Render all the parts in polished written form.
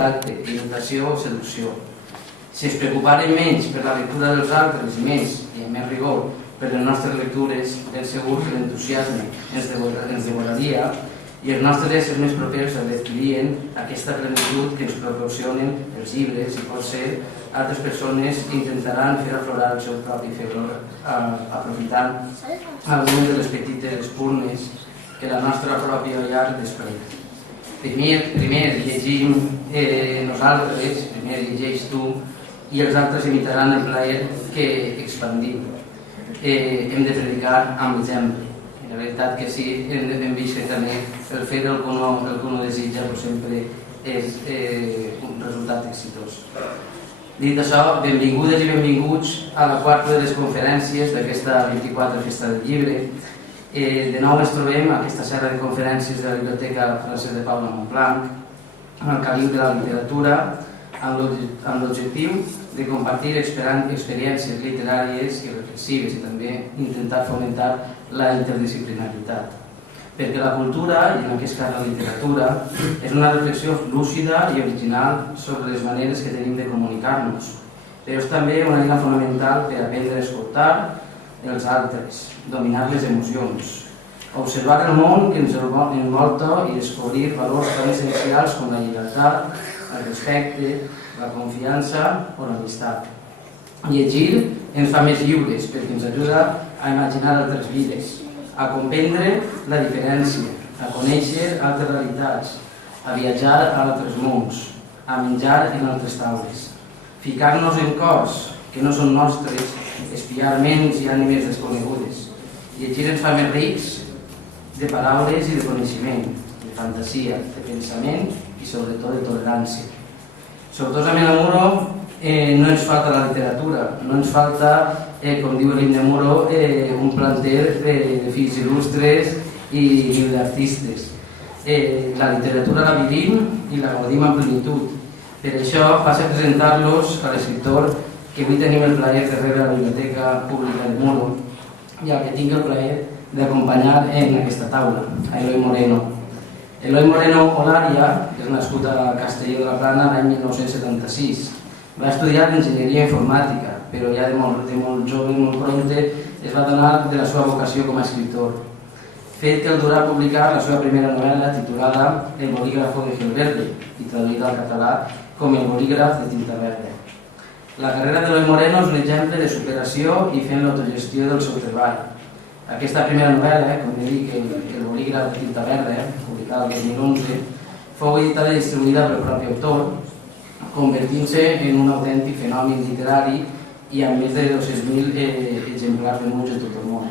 contacte, imitació o seducció. Si es preocuparen menys per la lectura dels altres i més, i amb més rigor, per les nostres lectures, ben segur que l'entusiasme ens devoraria i els nostres éssers més propers adquirien aquesta plenitud que ens proporcionen els llibres i potser altres persones intentaran fer aflorar el seu propi febrer aprofitant algunes de les petites espurnes que la nostra pròpia llar desprèn. Primer llegim nosaltres, primer llegeix tu i els altres imitaran el plaer que expandim. Hem de predicar amb l'exemple. La veritat que sí, hem vist que també el fer el que no desitja sempre és un resultat exitós. Dit això, benvingudes i benvinguts a la quarta de les conferències d'aquesta 24 Festa del Llibre. De nou ens trobem a aquesta serra de conferències de la Biblioteca Francesc de Paula Montblanc, amb el caliu de la literatura, amb l'objectiu de compartir experiències literàries i reflexives i també intentar fomentar la interdisciplinaritat. Perquè la cultura, i en aquest cas la literatura, és una reflexió lúcida i original sobre les maneres que tenim de comunicar-nos, però és també una eina fonamental per aprendre a escoltar els altres, dominar les emocions, observar el món que ens envolta i descobrir valors tan essencials com la llibertat, el respecte, la confiança o l'amistat. Llegir ens fa més lliures perquè ens ajuda a imaginar altres vides, a comprendre la diferència, a conèixer altres realitats, a viatjar a altres mons, a menjar en altres taules, ficar-nos en cors que no són nostres, espiar ments i ànimes desconegudes. Llegir ens fa més rics de paraules i de coneixement, de fantasia, de pensament i sobretot de tolerància. Sortosament a Muro no ens falta la literatura, no ens falta, com diu l'himne Muro, un planter de fills il·lustres i d'artistes. La literatura la vivim i la gaudim amb plenitud. Per això passo a presentar-los a l'escriptor que avui tenim el plaer de rebre a la Biblioteca Pública de Muro i al que tinc el plaer d'acompanyar en aquesta taula, a Eloi Moreno. Eloi Moreno Olaria és nascut a Castelló de la Plana l'any 1976. Va estudiar enginyeria informàtica, però ja de molt jove, molt prompte, es va donar de la seva vocació com a escriptor. Fet que el durà a publicar la seva primera novel·la titulada El bolígrafo de Gelverde i traduïda al català com El bolígraf de tinta verda. La carrera d'Eloi Moreno és un exemple de superació i fent l'autogestió del seu treball. Aquesta primera novel·la, com he dit, El bolígraf de tinta verda, publicada el 2011, fou editada i distribuïda pel propi autor, convertint-se en un autèntic fenomen literari i amb més de 200.000 exemplars venuts a tot el món.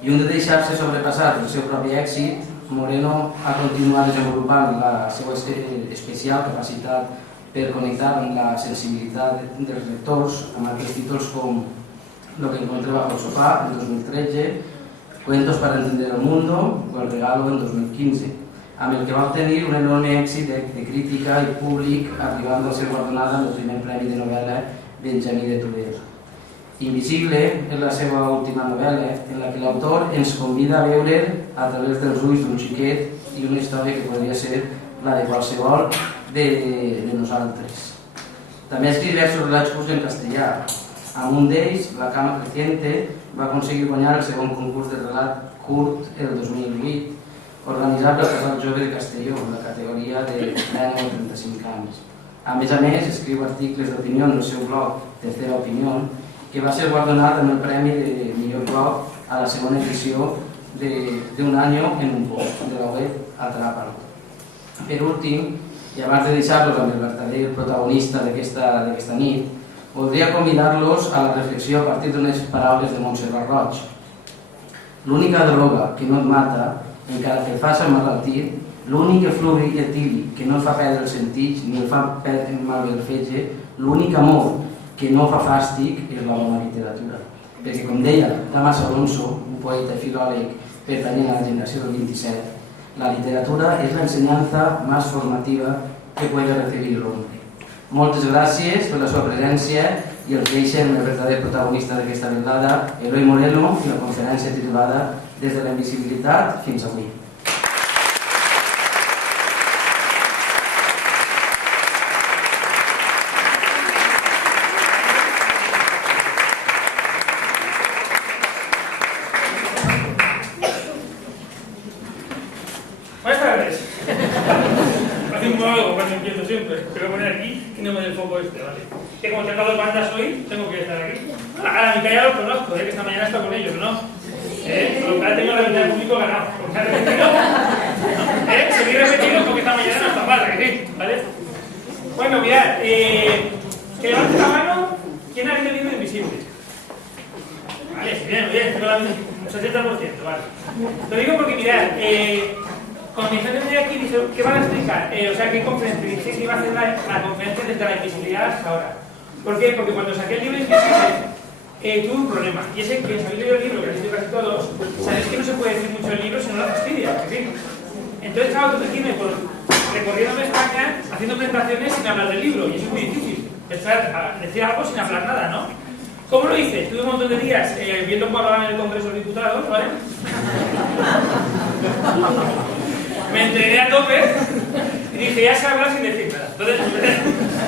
I un de deixar-se sobrepassar el seu propi èxit, Moreno ha continuat desenvolupant la seva especial capacitat per connectar amb la sensibilitat dels lectors amb aquests títols com Lo que encontré bajo el sofá en 2013, Cuentos para entender el mundo o El regalo en 2015, amb el que va obtenir un enorme èxit de crítica i públic, arribant a ser guardonada amb el primer premi de novel·la Benjamí de Tudela. Invisible és la seva última novel·la, en la que l'autor ens convida a veure a través dels ulls d'un xiquet i una història que podria ser la de qualsevol de nosaltres. També ha escrit diversos relats curts en castellà. Amb un d'ells, La cama creciente, va aconseguir guanyar el segon concurs de relat curt el 2008, organitzat pel Casal Jove de Castelló, en la categoria de 30 o 35 anys. A més, escriu articles d'opinió en el seu blog Tercera Opinión, que va ser guardonat amb el Premi de Millor Blog a la segona edició d'Un año en un post de la web Atrápalo. Per últim, i abans de deixar-los amb el verdader protagonista d'aquesta nit, voldria convidar-los a la reflexió a partir d'unes paraules de Montserrat Roig. L'única droga que no et mata, encara que et faci emmalaltir, l'únic efluvi etílic que no et fa perdre els sentits ni et fa perdre mal el fetge, l'únic amor que no fa fàstic és la bona literatura. Perquè, com deia Damas Alonso, un poeta i filòleg pertanyent a la generació del 27, la literatura és l'ensenyanza més formativa que puede recibir el hombre. Moltes gràcies per la seva presència i els deixem el verdader protagonista d'aquesta velada, Eloi Moreno, i la conferència titulada Des de la invisibilitat fins avui. que empiezo siempre. Pero voy a poner aquí que no me dé el foco este, ¿vale? Que como tengo dos bandas hoy, tengo que estar aquí. A la mitad ya los conozco, que esta mañana he estado con ellos, ¿no? Por lo cual tengo la mitad del público ganado. Porque ha repetido. Seguir repetido porque esta mañana no está mal, ¿sí? ¿Vale? Bueno, mirad, que levante la mano, ¿quién ha leído el libro Invisible? Vale, bien, tengo un 70%, vale. Lo digo porque, mirad, cuando mi gente venía aquí, dice, ¿qué van a explicar? O sea, ¿qué conferencia? Dije que iba a hacer la conferencia desde la invisibilidad hasta ahora. ¿Por qué? Porque cuando saqué el libro Invisible, tuve un problema. Y es que quien habéis leído el libro, que habéis leído casi todos, sabéis que no se puede decir mucho el libro si no lo fastidia, ¿sí? Entonces, claro, tuve que irme recorriendo España, haciendo presentaciones sin hablar del libro, y eso es muy difícil. Decir algo sin hablar nada, ¿no? ¿Cómo lo hice? Estuve un montón de días viendo cómo hablaban en el Congreso de los Diputados, ¿vale? Me entrené a tope y dije, ya se habla sin decir nada.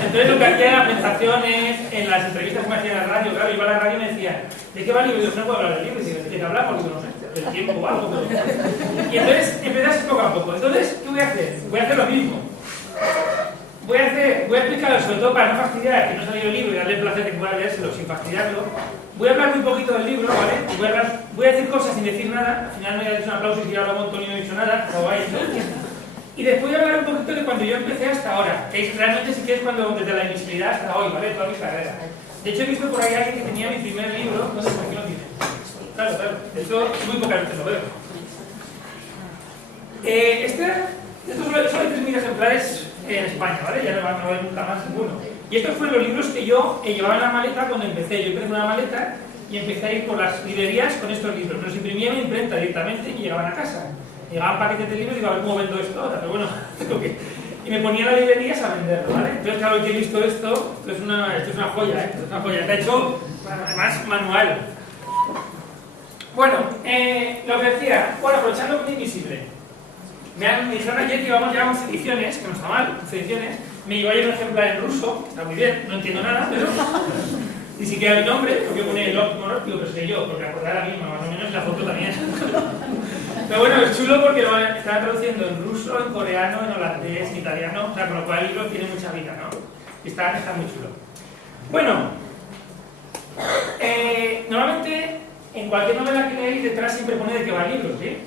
Entonces lo que hacía en las presentaciones, en las entrevistas que me hacían en la radio, claro, iba a la radio y me decían, ¿de qué va el libro? Y yo, no puedo hablar del libro. Y digo, ¿de qué hablamos? Digo, no sé, del tiempo o algo. Pero... Y entonces empecé así poco a poco. Entonces, ¿qué voy a hacer? Voy a hacer lo mismo. Voy a explicarlo, sobre todo para no fastidiar, que no salió el libro y darle el placer de que pueda leérselo sin fastidiarlo. Voy a hablar muy poquito del libro, ¿vale? Y voy a decir cosas sin decir nada. Al final me voy a dar un aplauso y si hablo un montón y no he dicho nada, pues vaya. Y después voy a hablar un poquito de cuando yo empecé hasta ahora, que es realmente sí que es cuando, desde la invisibilidad hasta hoy, ¿vale? Toda mi carrera. De hecho, he visto por ahí a alguien que tenía mi primer libro, no sé por qué lo tiene. Claro. De hecho, muy pocas veces lo veo. Estos son 3.000 ejemplares en España, ¿vale? Ya no van a ver nunca más ninguno. Y estos fueron los libros que yo llevaba en la maleta cuando empecé. Yo empecé con una maleta y empecé a ir por las librerías con estos libros. Los imprimía en imprenta directamente y llegaban a casa. Llegaban paquetes de libros y digo, a ver cómo vendo esto ahora. Pero bueno, y me ponía en las librerías a venderlo, ¿vale? Entonces, claro, que he visto esto es una joya, ¿eh? Es una joya. Está hecho, además, manual. Bueno, lo que decía, bueno, aprovechando que es invisible. Me dijeron ayer que íbamos ya a 11 ediciones, que no está mal, 11 ediciones. Me llevó ayer un ejemplar en ruso, está muy bien, no entiendo nada, pero ni siquiera mi nombre, porque pone el monóculo, pero soy yo, porque acordar la misma, más o menos, y la foto también. Pero bueno, es chulo porque lo están traduciendo en ruso, en coreano, en holandés, en italiano, o sea, con lo cual el libro tiene mucha vida, ¿no? Y está muy chulo. Bueno, normalmente en cualquier novela que leéis detrás siempre pone de qué va el libro, ¿sí?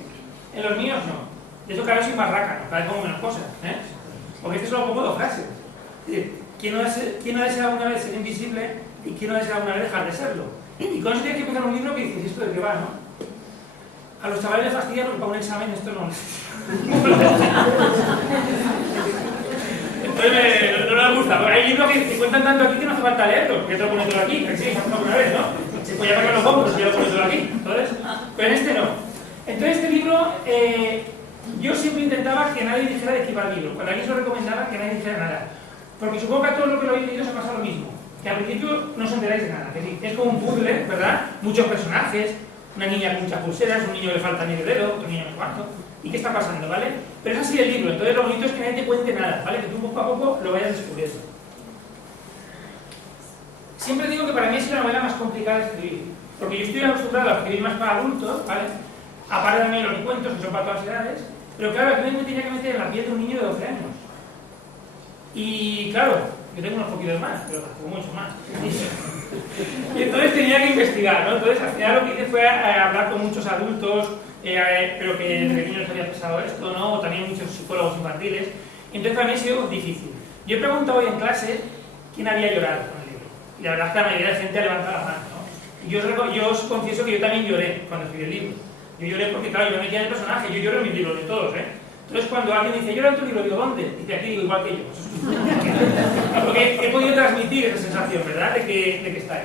En los míos no. De eso cada vez soy más raca, cada vez pongo menos cosas, ¿eh? Porque este solo pongo 2 frases. Es decir, ¿quién no ha deseado alguna vez ser invisible y quién no ha deseado alguna vez dejar de serlo? Y con eso tienes que empezar un libro que dices, ¿esto de qué va, no? A los chavales les fastidia porque para un examen esto no... Entonces no les gusta. Pero hay libros que te cuentan tanto aquí que no hace falta leerlos, porque te lo pones todo aquí, que sí, alguna vez, ¿no? Se puede sacar los bombos si ya lo pones todo aquí, entonces, pero en este no. Entonces este libro... yo siempre intentaba que nadie dijera de qué iba el libro. Cuando alguien se lo recomendaba, que nadie dijera nada. Porque supongo que a todos los que lo habéis leído os ha pasado lo mismo. Que al principio no os enteráis de nada. Que sí, es como un puzzle, ¿verdad? Muchos personajes, una niña con muchas pulseras, un niño que le falta medio dedo, otro niño no cuarto. ¿Y qué está pasando, vale? Pero es así el libro. Entonces lo bonito es que nadie te cuente nada, ¿vale? Que tú poco a poco lo vayas descubriendo. Siempre digo que para mí es la novela más complicada de escribir. Porque yo estoy acostumbrado a escribir más para adultos, ¿vale? Aparte también los cuentos, que son para todas las edades. Pero claro, aquí me tenía que meter en la piel de un niño de 12 años. Y claro, yo tengo unos poquitos más, pero tampoco mucho más. Y entonces tenía que investigar, ¿no? Entonces al final lo que hice fue hablar con muchos adultos, pero que de pequeños les había pasado esto, ¿no? O también muchos psicólogos infantiles. Y entonces para mí ha sido difícil. Yo he preguntado hoy en clase quién había llorado con el libro. Y la verdad es que la mayoría de la gente ha levantado la mano, ¿no? Y yo os confieso que yo también lloré cuando escribí el libro. Yo lloré porque, claro, yo me metía en el personaje, yo lloro en mis libros de todos, ¿eh? Entonces, cuando alguien dice, llora en tu libro, digo, ¿dónde? Dice, aquí, digo, igual que yo. Porque he podido transmitir esa sensación, ¿verdad?, de que está ahí.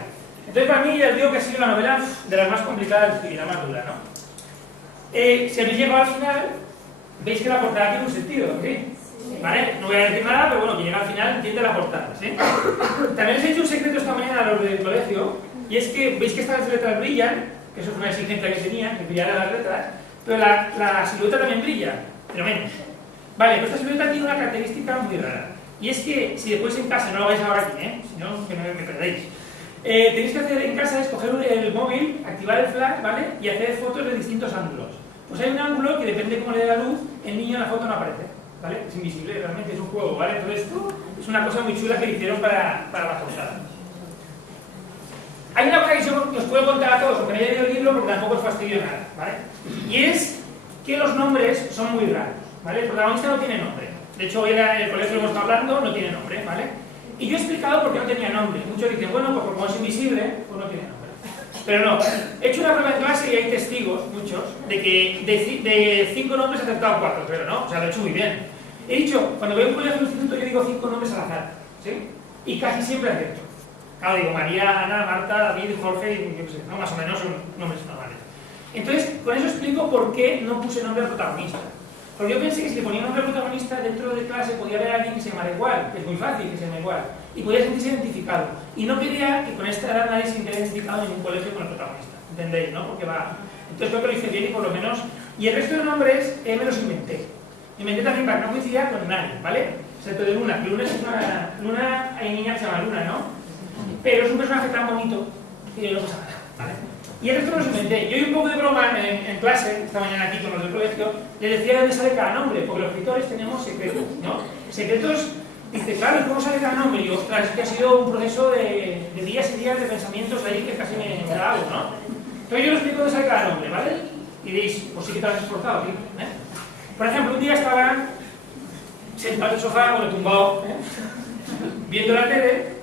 Entonces, para mí, ya os digo que ha sido la novela de las más complicadas de escribir, la más dura, ¿no? Si habéis llegado al final, veis que la portada tiene un sentido, ¿sí? ¿Vale? No voy a decir nada, pero bueno, que llega al final, entiende la portada, ¿sí? También os he hecho un secreto esta mañana a los del colegio, y es que veis que estas letras brillan, que eso es una exigencia que tenía, que brillaran las letras, pero la silueta también brilla, pero menos. Vale, pues esta silueta tiene una característica muy rara, y es que si después en casa, no lo vais a ver aquí, si no, que no me perdéis, tenéis que hacer en casa es coger el móvil, activar el flash, ¿vale? Y hacer fotos de distintos ángulos. Pues hay un ángulo que depende de cómo le dé la luz, el niño en la foto no aparece, ¿vale? Es invisible, realmente es un juego, ¿vale? Entonces, es una cosa muy chula que hicieron para la portada. Hay una cosa que yo os puedo contar a todos, aunque no haya leído el libro, porque tampoco os fastidio nada, ¿vale? Y es que los nombres son muy raros, ¿vale? El protagonista no tiene nombre. De hecho, hoy en el colegio lo hemos estado hablando, no tiene nombre, ¿vale? Y yo he explicado por qué no tenía nombre. Muchos dicen, bueno, pues como es invisible, pues no tiene nombre. Pero no, he hecho una prueba en clase y hay testigos, muchos, de que de 5 nombres he acertado 4, pero no, o sea, lo he hecho muy bien. He dicho, cuando voy a un colegio o un instituto, yo digo 5 nombres al azar, ¿sí? Y casi siempre acierto. Claro, digo María, Ana, Marta, David, Jorge, yo qué sé, ¿no? Más o menos son nombres normales. Entonces, con eso explico por qué no puse nombre al protagonista. Porque yo pensé que si le ponía nombre al protagonista, dentro de clase podía haber alguien que se llamara igual, que es muy fácil que se llame igual, y podía sentirse identificado. Y no quería que con esta edad nadie se sintiera identificado en ningún colegio con el protagonista. ¿Entendéis, no? Porque va... Entonces creo que lo hice bien y por lo menos... Y el resto de nombres me los inventé. Inventé también para que no coincidiera con nadie, ¿vale? Excepto de Luna. Luna es una... Luna, hay niña que se llama Luna, ¿no? Pero es un personaje tan bonito que no pasa nada, ¿vale? Y el resto me los inventé. Yo, un poco de broma en clase, esta mañana aquí con los del colegio, les decía de dónde sale cada nombre, porque los escritores tenemos secretos, ¿no? Secretos, dice, claro, ¿y cómo sale cada nombre? Y yo, ostras, es que ha sido un proceso de días y días de pensamientos ahí que casi me da algo, ¿no? Entonces yo les explico dónde sale cada nombre, ¿vale? Y diréis, pues sí que te has esforzado, tío, ¿eh? Por ejemplo, un día estaba sentado en el sofá, bueno, tumbado, viendo la tele,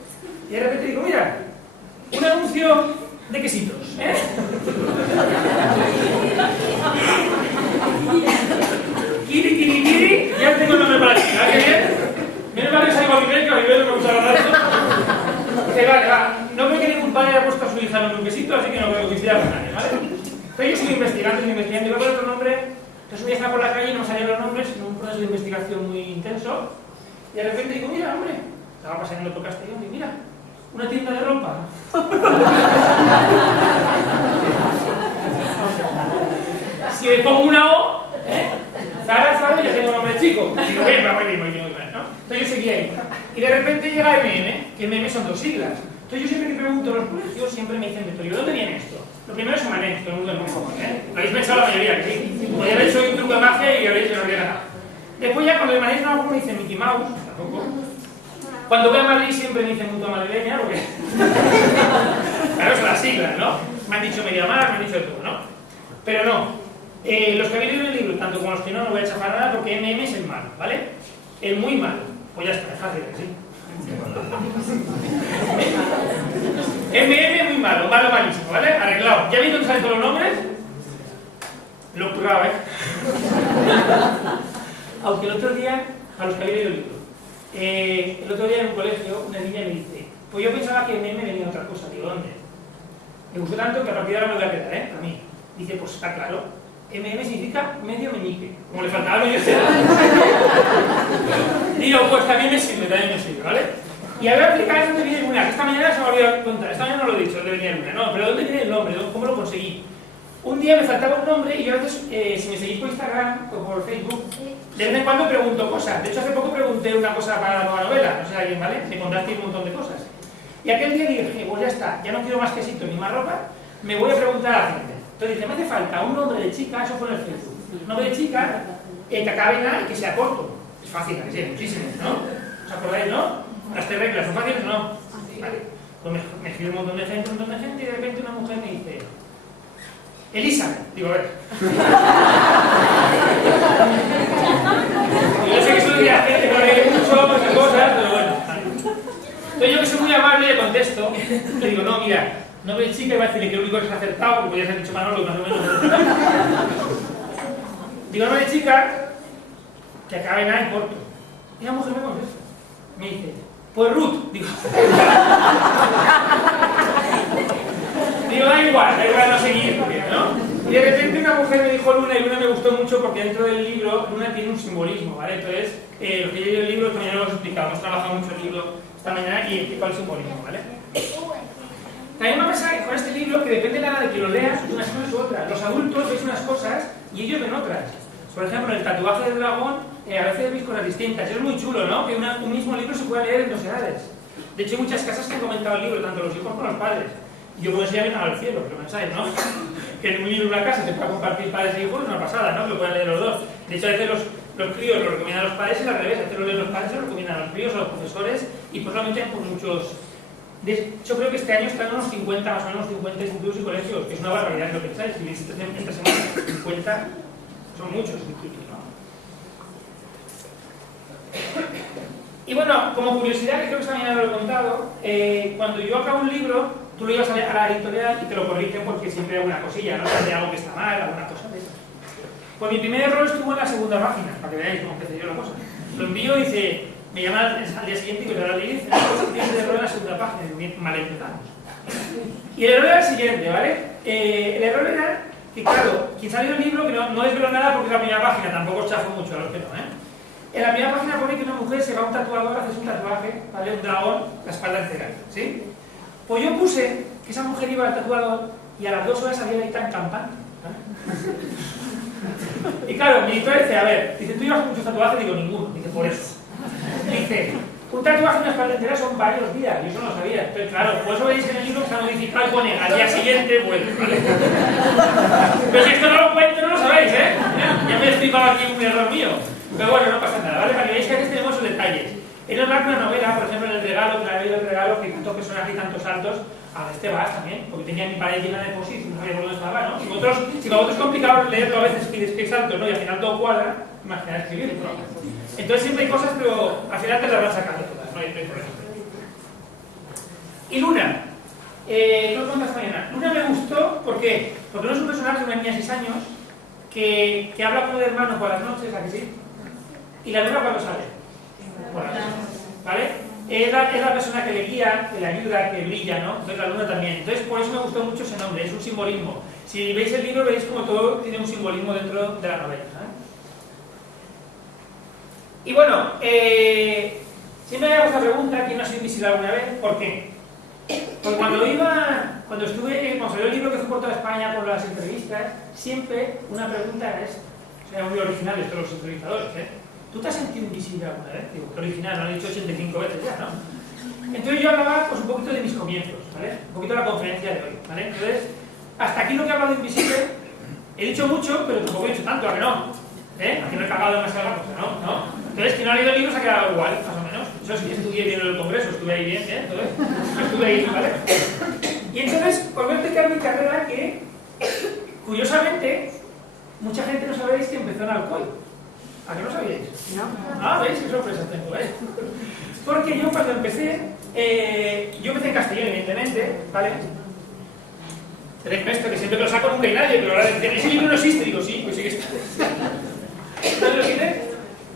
y de repente digo, mira, un anuncio de quesitos, ¿eh? Kiri, kiri, kiri, ya tengo el nombre para ti, ¿vale? ¿Qué bien? Menos mal que salgo a Miguel, que a Miguel no me gusta la radio. Dice, vale, va, no creo que ningún padre haya puesto a su hija en un quesito, así que no creo que coincida con nadie, ¿vale? Entonces yo sigo investigando, y voy a poner otro nombre. Entonces un día estaba por la calle y no me salían los nombres, en un proceso de investigación muy intenso, y de repente digo, mira, hombre, estaba pasando por Castellón, y mira, una tienda de ropa. Si le pongo una O, Zara, ¿sabes? Ya tengo un nombre chico. Digo, bien, muy bien, ¿no? Entonces yo seguía ahí. Y de repente llega MM, que MM son 2 siglas. Entonces yo siempre que pregunto a los colegios, siempre me dicen, pero ¿de dónde viene esto? Lo primero es Humanet, todo el mundo no, ¿eh? Lo habéis pensado la mayoría, que sí. Podría haber hecho un truco de magia y habéis no habría ganado. Después ya cuando Humanet no me dicen Mickey Mouse, tampoco. Cuando voy a Madrid siempre me dicen mutua madrileña, porque... Claro, son las siglas, ¿no? Me han dicho Mediamar, me han dicho todo, ¿no? Pero no. Los que habéis leído el libro, tanto como los que no, no voy a chafar nada porque MM es el malo, ¿vale? El muy malo. Pues ya está, es fácil, ¿sí? MM muy malo, malo malísimo, ¿vale? Arreglado. ¿Ya veis dónde salen todos los nombres? Lo he currado, ¿eh? Aunque el otro día, a los que habéis leído el libro, el otro día en un colegio, una niña me dice, pues yo pensaba que MM venía otra cosa. Digo, ¿dónde? Me gustó tanto que a partir de ahora me voy a quedar, ¿eh? A mí. Dice, pues está claro. MM significa medio meñique. Como le faltaba medio cero. Digo, pues también me sirve, ¿vale? Y a ver, explicar dónde viene Luna, que esta mañana se me olvidó contar. Esta mañana no lo he dicho, dónde venía Luna. No, pero ¿dónde viene el nombre? ¿Cómo lo conseguí? Un día me faltaba un nombre y yo a veces, si me seguís por Instagram o por Facebook, de vez en cuando pregunto cosas. De hecho, hace poco pregunté una cosa para la nueva novela, no sé alguien, ¿vale? Me contasteis un montón de cosas. Y aquel día dije, pues ya está, ya no quiero más quesitos ni más ropa, me voy a preguntar a la gente. Entonces dije, me hace falta un nombre de chica, eso fue en el Facebook. Un nombre de chica que acabe en A y que sea corto. Es fácil, que sí, muchísimo, ¿no? ¿Os acordáis, no? Las 3 reglas, ¿son fáciles o no? Vale. Pues me escribe un montón de gente, y de repente una mujer me dice, Elisa. Digo, a ver. Yo sé que soy de la gente que no lee mucho, muchas cosas, pero bueno. Entonces yo que soy muy amable le contesto, le digo, no, mira, no ve chica y va a decirle que lo único que es acertado, porque podría ser dicho Manolo, más o menos. Digo, no ve chica, que acabe en A y corto. Y la mujer me contesta. Me dice, pues Ruth. Digo, da igual no seguir, ¿no? Y de repente una mujer me dijo Luna, y Luna me gustó mucho porque dentro del libro Luna tiene un simbolismo, ¿vale? Entonces, lo que yo he leído el libro, esta mañana lo hemos explicado, hemos trabajado mucho el libro esta mañana y explico el simbolismo, ¿vale? También me pasa con este libro que depende de la edad de que lo leas, unas cosas u otras. Los adultos veis unas cosas y ellos ven otras. Por ejemplo, el tatuaje del dragón, a veces veis cosas distintas. Es muy chulo, ¿no? Que un mismo libro se pueda leer en 2 edades. De hecho, hay muchas casas que han comentado el libro, tanto los hijos como los padres. Yo puedo enseñar al cielo, que lo pensáis, ¿no? Que en un libro de una casa se pueda compartir padres e hijos es una pasada, ¿no? Que lo puedan leer los dos. De hecho, a veces los críos lo recomiendan a los padres y al revés, hacerlo de los padres lo recomiendan a los críos, a los profesores y posiblemente por muchos. Yo creo que este año están unos 50, más o menos 50 institutos y colegios, que es una barbaridad si lo pensáis. Si esta semana 50 son muchos institutos, ¿no? Y bueno, como curiosidad, que creo que esta mañana lo he contado, cuando yo acabo un libro, tú lo llevas a la editorial y te lo corrigen porque siempre hay alguna cosilla, ¿no? De algo que está mal, alguna cosa de eso. Pues mi primer error estuvo en la segunda página, para que veáis cómo empecé yo la cosa. Lo envío y dice, me llaman al día siguiente y me lo leí, tienes el error en la segunda página, mal empezamos. Y el error era el siguiente, ¿vale? El error era que, claro, quien salió el libro, que no desveló nada porque es la primera página, tampoco os chafo mucho a los que no, ¿eh? En la primera página pone que una mujer se va a un tatuador, hace un tatuaje, ¿vale? Un dragón, la espalda entera, ¿sí? Pues yo puse que esa mujer iba al tatuador y a las 2 horas salía ahí tan campante, ¿vale? Y claro, mi editor dice, a ver, dice, ¿tú llevas muchos tatuajes? Digo, ninguno, dice, por eso. Dice, un tatuaje en la espalda entera son varios días, yo eso no lo sabía. Entonces, claro, por eso veis en el libro que está modificado y pone al día siguiente, vuelve, ¿vale? Pero si esto no lo cuento, no lo sabéis, ¿eh? Ya me he explicado aquí un error mío. Pero bueno, no pasa nada, ¿vale? Para que veáis que aquí tenemos los detalles. Es normal que una novela, por ejemplo, en El Regalo, que la he leído El Regalo, que hay tantos personajes y tantos saltos, a este vas también, porque tenía mi pared llena de posis y no sabía por dónde estaba, ¿no? Si para vosotros es complicado leerlo a veces que hay saltos, ¿no? Y al final todo cuadra, imaginad escribir, ¿no? Entonces siempre hay cosas, pero al final te las van sacando todas, no hay problema. Y Luna, ¿qué os cuento esta mañana? Luna me gustó, ¿por qué? Porque no es un personaje de una niña de 6 años que habla con el hermano por las noches, ¿a que sí? ¿Y la luna cuándo sale? Por la noche, ¿vale? Es la persona que le guía, que le ayuda, que brilla, ¿no? Entonces la luna también. Entonces por eso me gustó mucho ese nombre, es un simbolismo. Si veis el libro veis como todo tiene un simbolismo dentro de la novela, ¿eh? Y bueno, siempre me hago esta pregunta, ¿quién no ha sido invisible alguna vez? ¿Por qué? Porque cuando salió el libro que fue por toda España por las entrevistas, siempre una pregunta es, o sea, muy original de todos los entrevistadores, ¿eh? ¿Tú te has sentido invisible alguna vez? Digo, que original, lo he dicho 85 veces ya, ¿no? Entonces yo hablaba pues un poquito de mis comienzos, ¿vale? Un poquito de la conferencia de hoy, ¿vale? Entonces, hasta aquí lo que he hablado de invisible, he dicho mucho, pero tampoco he dicho tanto, ¿a que no? ¿Eh? Aquí no he cagado demasiado la cosa, ¿no? Entonces, quien no ha leído el libro se ha quedado igual, más o menos. Eso sí, estudié bien en el congreso, estuve ahí bien, ¿eh? Entonces, estuve ahí, ¿vale? Y entonces, os voy a explicar mi carrera que, curiosamente, mucha gente no sabéis que empezó en Alcoy. ¿A qué no sabíais? No. Ah, ¿veis? Qué sorpresa tengo, ¿eh? Porque yo cuando empecé, yo empecé en Castellón, evidentemente, ¿vale? Tenéis esto, que siempre que lo saco nunca hay nadie, pero ahora ese libro no existe, digo, sí, pues sí que está. ¿Sabes lo que existe?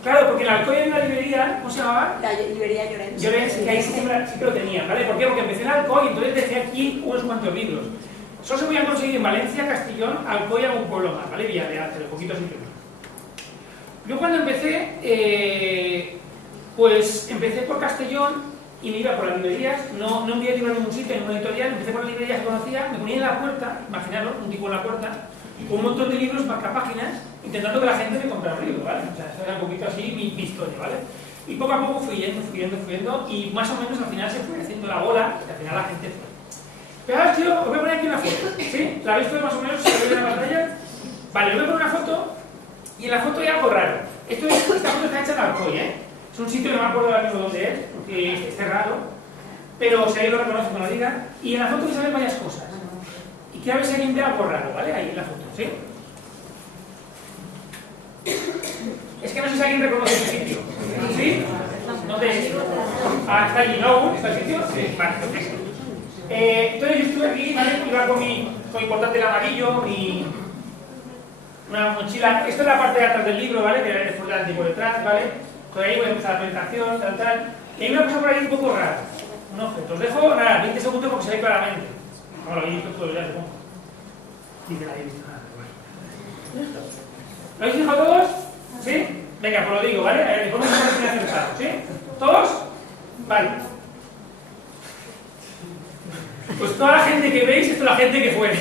Claro, porque en Alcoy hay una librería, ¿cómo se llamaba? La librería Llorens. Llorens, que ahí sí que lo tenían, ¿vale? ¿Por qué? Porque empecé en Alcoy y entonces dejé aquí unos cuantos libros. Solo se podían conseguir en Valencia, Castellón, Alcoy y algún pueblo más, ¿vale? Villarreal, pero poquitos sitios. Yo cuando empecé, pues empecé por Castellón y me iba por las librerías, no envié libros a ningún sitio, en una editorial, empecé por las librerías que conocía, me ponía en la puerta, imaginaros, un tipo en la puerta, con un montón de libros, marcapáginas, intentando que la gente me comprara un libro, ¿vale? O sea, eso era un poquito así mi historia, ¿vale? Y poco a poco fui yendo, y más o menos al final se fue haciendo la bola, y al final la gente fue. Pero ahora, tío, os voy a poner aquí una foto, ¿sí? ¿La veis todo más o menos? ¿Se ve en la pantalla? Vale, os voy a poner una foto. Y en la foto hay algo raro. Esta foto está hecha en Alcoy, ¿eh? Es un sitio que no me acuerdo ahora mismo dónde es, porque es cerrado. Pero si alguien lo reconoce, que me lo diga. Y en la foto se ven varias cosas. Y quiero ver si alguien ve algo raro, ¿vale? Ahí en la foto, ¿sí? Es que no sé si alguien reconoce ese sitio. ¿Sí? ¿Dónde es? Ah, está allí, ¿no? ¿Está el sitio? Sí. Vale, perfecto. Entonces yo estuve aquí, ¿vale? Iba con mi importante el amarillo, una mochila. Esto es la parte de atrás del libro, ¿vale? Que es por delante y por detrás, ¿vale? Por ahí voy a empezar la presentación, tal. Y hay una cosa por ahí un poco rara. Un objeto. Os dejo, nada, 20 segundos porque se ve claramente. No lo habéis visto todo ya, supongo. Ni que la habéis visto nada, bueno. ¿Lo habéis fijado todos? ¿Sí? Venga, pues lo digo, ¿vale? A ver, ¿cómo se puede hacer? ¿Sí? ¿Todos? Vale. Pues toda la gente que veis, esto es la gente que fue.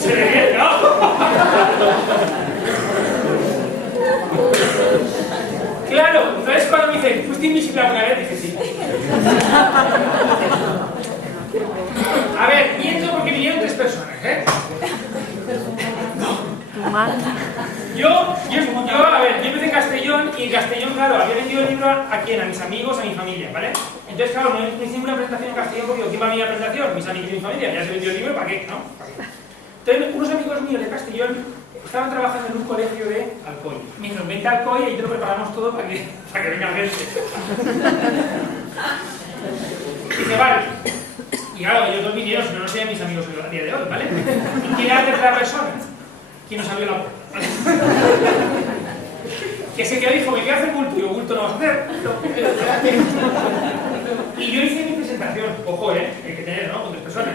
Se ve bien, ¿no? Claro, entonces cuando me dicen, ¿fuiste invisible alguna vez? Dije sí. A ver, miento porque vinieron 3 personas, ¿eh? No. Yo empecé en Castellón y en Castellón, claro, había vendido el libro ¿a quién? A mis amigos, a mi familia, ¿vale? Entonces, claro, no hice una presentación en Castellón porque digo, ¿quién va a venir a la presentación? Mis amigos y mi familia, ya se vendió el libro, ¿para qué? ¿No? ¿Para qué? Entonces, unos amigos míos de Castellón estaban trabajando en un colegio de Alcoy. Me dijeron, vente a Alcoy y ahí te lo preparamos todo para que venga gente. Y dice, vale. Y claro, ellos dos vinieron, si no, no serían mis amigos a día de hoy, ¿vale? ¿Y quién era la tercera persona? ¿Quién nos abrió la puerta? ¿Vale? Que se quedó y dijo, me queda hacer bulto. Y yo, bulto no vas a hacer. Y yo hice mi presentación. Ojo, hay que tener, ¿no? Con 3 personas.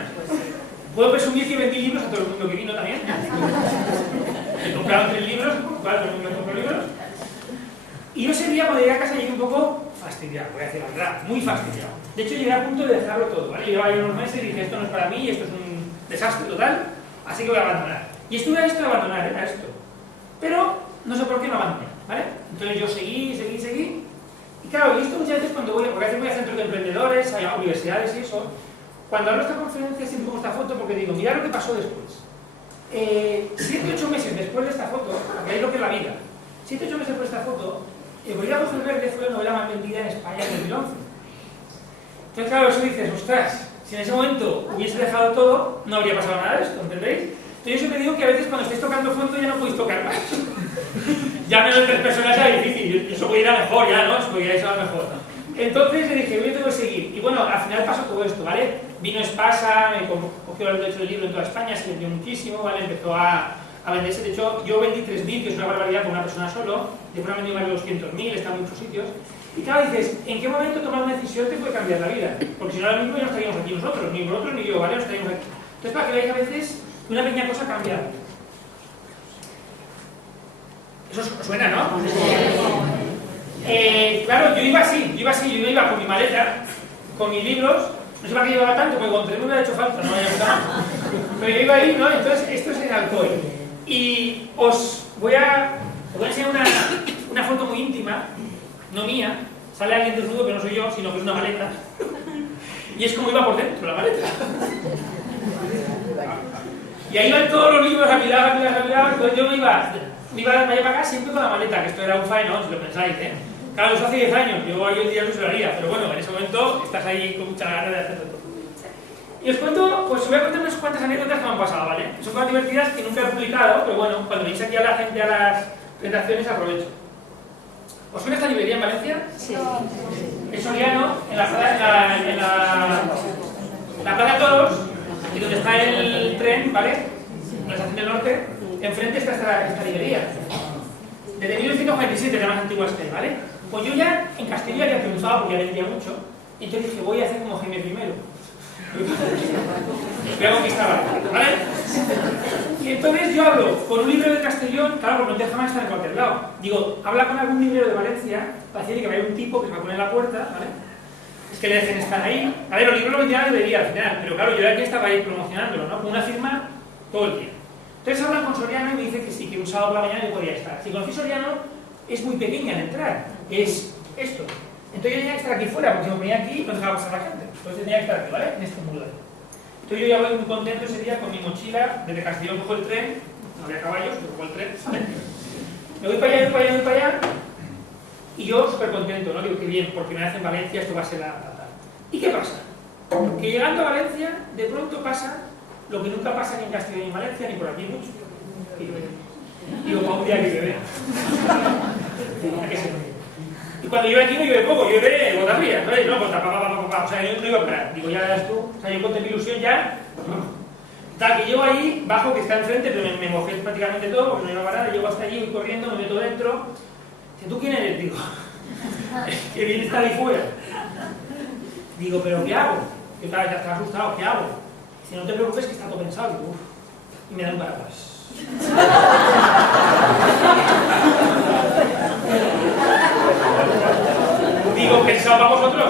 Puedo presumir que vendí libros a todo el mundo que vino también. He comprado 3 libros, ¿vale? Todo el mundo me compró libros. Y yo ese día cuando llegué a casa llegué un poco fastidiado, voy a decir la verdad, muy fastidiado. De hecho llegué a punto de dejarlo todo, ¿vale? Llevaba ahí unos meses y dije, esto no es para mí, esto es un desastre total, así que voy a abandonar. Y estuve a esto de abandonar, a esto. Pero no sé por qué no abandoné, ¿vale? Entonces yo seguí. Y claro, y esto muchas veces cuando voy, porque a veces voy a centros de emprendedores, a universidades y eso, cuando hablo de esta conferencia siempre pongo esta foto porque digo, mira lo que pasó después. 7 u 8 meses después de esta foto, porque ahí lo que es la vida, 7 u 8 meses después de esta foto, Bolígrafo Verde fue la novela más vendida en España en 2011. Entonces, claro, eso dices, ostras, si en ese momento hubiese dejado todo, no habría pasado nada de esto, ¿entendéis? Entonces yo siempre digo que a veces cuando estáis tocando fondo ya no podéis tocar más. Ya menos de 3 personas era difícil, eso podía ir a mejor ya, ¿no? Eso podía ir a mejor. Entonces le dije, yo tengo que seguir. Y bueno, al final pasó todo esto, ¿vale? Vino Espasa, me cogió el derecho del libro en toda España, se vendió muchísimo, ¿vale? Empezó a venderse. De hecho, yo vendí 3.000, que es una barbaridad por una persona solo, después he vendido más de 200.000, está en muchos sitios. Y claro, dices, ¿en qué momento tomar una decisión te puede cambiar la vida? Porque si no, ahora mismo ya no estaríamos aquí nosotros, ni vosotros ni yo, ¿vale? No estaríamos aquí. Entonces, para que veáis a veces que una pequeña cosa cambia. Eso os suena, ¿no? Claro, yo iba así, yo iba con mi maleta, con mis libros, no sé para qué llevaba tanto, porque con 3 me hubiera hecho falta, no me había gustado. Pero yo iba ahí, ¿no? Entonces, esto es en Alcoy. Y os voy a enseñar una foto muy íntima, no mía, sale alguien desnudo, pero no soy yo, sino que es una maleta. Y es como iba por dentro la maleta. Y ahí van todos los libros a mirar, entonces yo me iba de allá para acá siempre con la maleta, que esto era un faenón, si lo pensáis, ¿eh? Claro, eso hace 10 años, yo hoy en día no se lo haría, pero bueno, en ese momento estás ahí con mucha ganas de hacerlo todo. Y os cuento, pues os voy a contar unas cuantas anécdotas que me han pasado, ¿vale? Son cosas divertidas que nunca he publicado, pero bueno, cuando veis aquí a la gente a las presentaciones aprovecho. ¿Os suena esta librería en Valencia? Sí. Es Soriano, en la Plaza de Toros, y donde está el tren, ¿vale? En la estación del norte, enfrente está esta librería. Desde 1947, la más antigua que hay, ¿vale? Pues yo ya en Castellón había triunfado porque ya vendía mucho, y entonces dije, voy a hacer como Jaime I. Voy a conquistar, ¿vale? Y entonces yo hablo con un librero de Castellón, claro, porque no te deja más estar en cualquier lado. Digo, habla con algún librero de Valencia para decirle que va a haber un tipo que se va a poner en la puerta, ¿vale? Es que le dejen estar ahí. A ver, los libros lo vendían en librería al final, pero claro, yo de aquí estaba ahí promocionándolo, ¿no? Con una firma todo el día. Entonces hablan con Soriano y me dice que sí, que un sábado por la mañana yo podía estar. Si conocí Soriano, es muy pequeña al entrar, es esto. Entonces yo tenía que estar aquí fuera, porque si me ponía aquí no dejaba pasar la gente. Entonces tenía que estar aquí, ¿vale? En este muro de ahí. Entonces yo ya voy muy contento ese día con mi mochila, desde Castellón cojo el tren, no había caballos, pero cojo el tren, ¿vale? Me voy para allá, y yo súper contento, ¿no? Digo, qué bien, porque me hacen Valencia, esto va a ser la. ¿Y qué pasa? Que llegando a Valencia, de pronto pasa lo que nunca pasa ni en Castellón ni en Valencia, ni por aquí mucho. Y digo, para un día que bebé. Y cuando llueve aquí no llueve poco, llueve gota fría, ¿sabes? No, gota, o sea, yo no iba a esperar. Digo, ya verás tú, o sea, yo conté mi ilusión ya. Tal, que llego ahí, bajo, que está enfrente, pero me mojé prácticamente todo, porque no iba a parar, llego hasta allí, voy corriendo, me meto dentro. Dice, ¿tú quién eres? Digo, que bien está ahí fuera. Digo, ¿pero qué hago? Que claro, ya estaba asustado, ¿qué hago? Dice, no te preocupes que está todo pensado. Digo, uff, y me da un paraguas. Digo, ¿pensado para vosotros?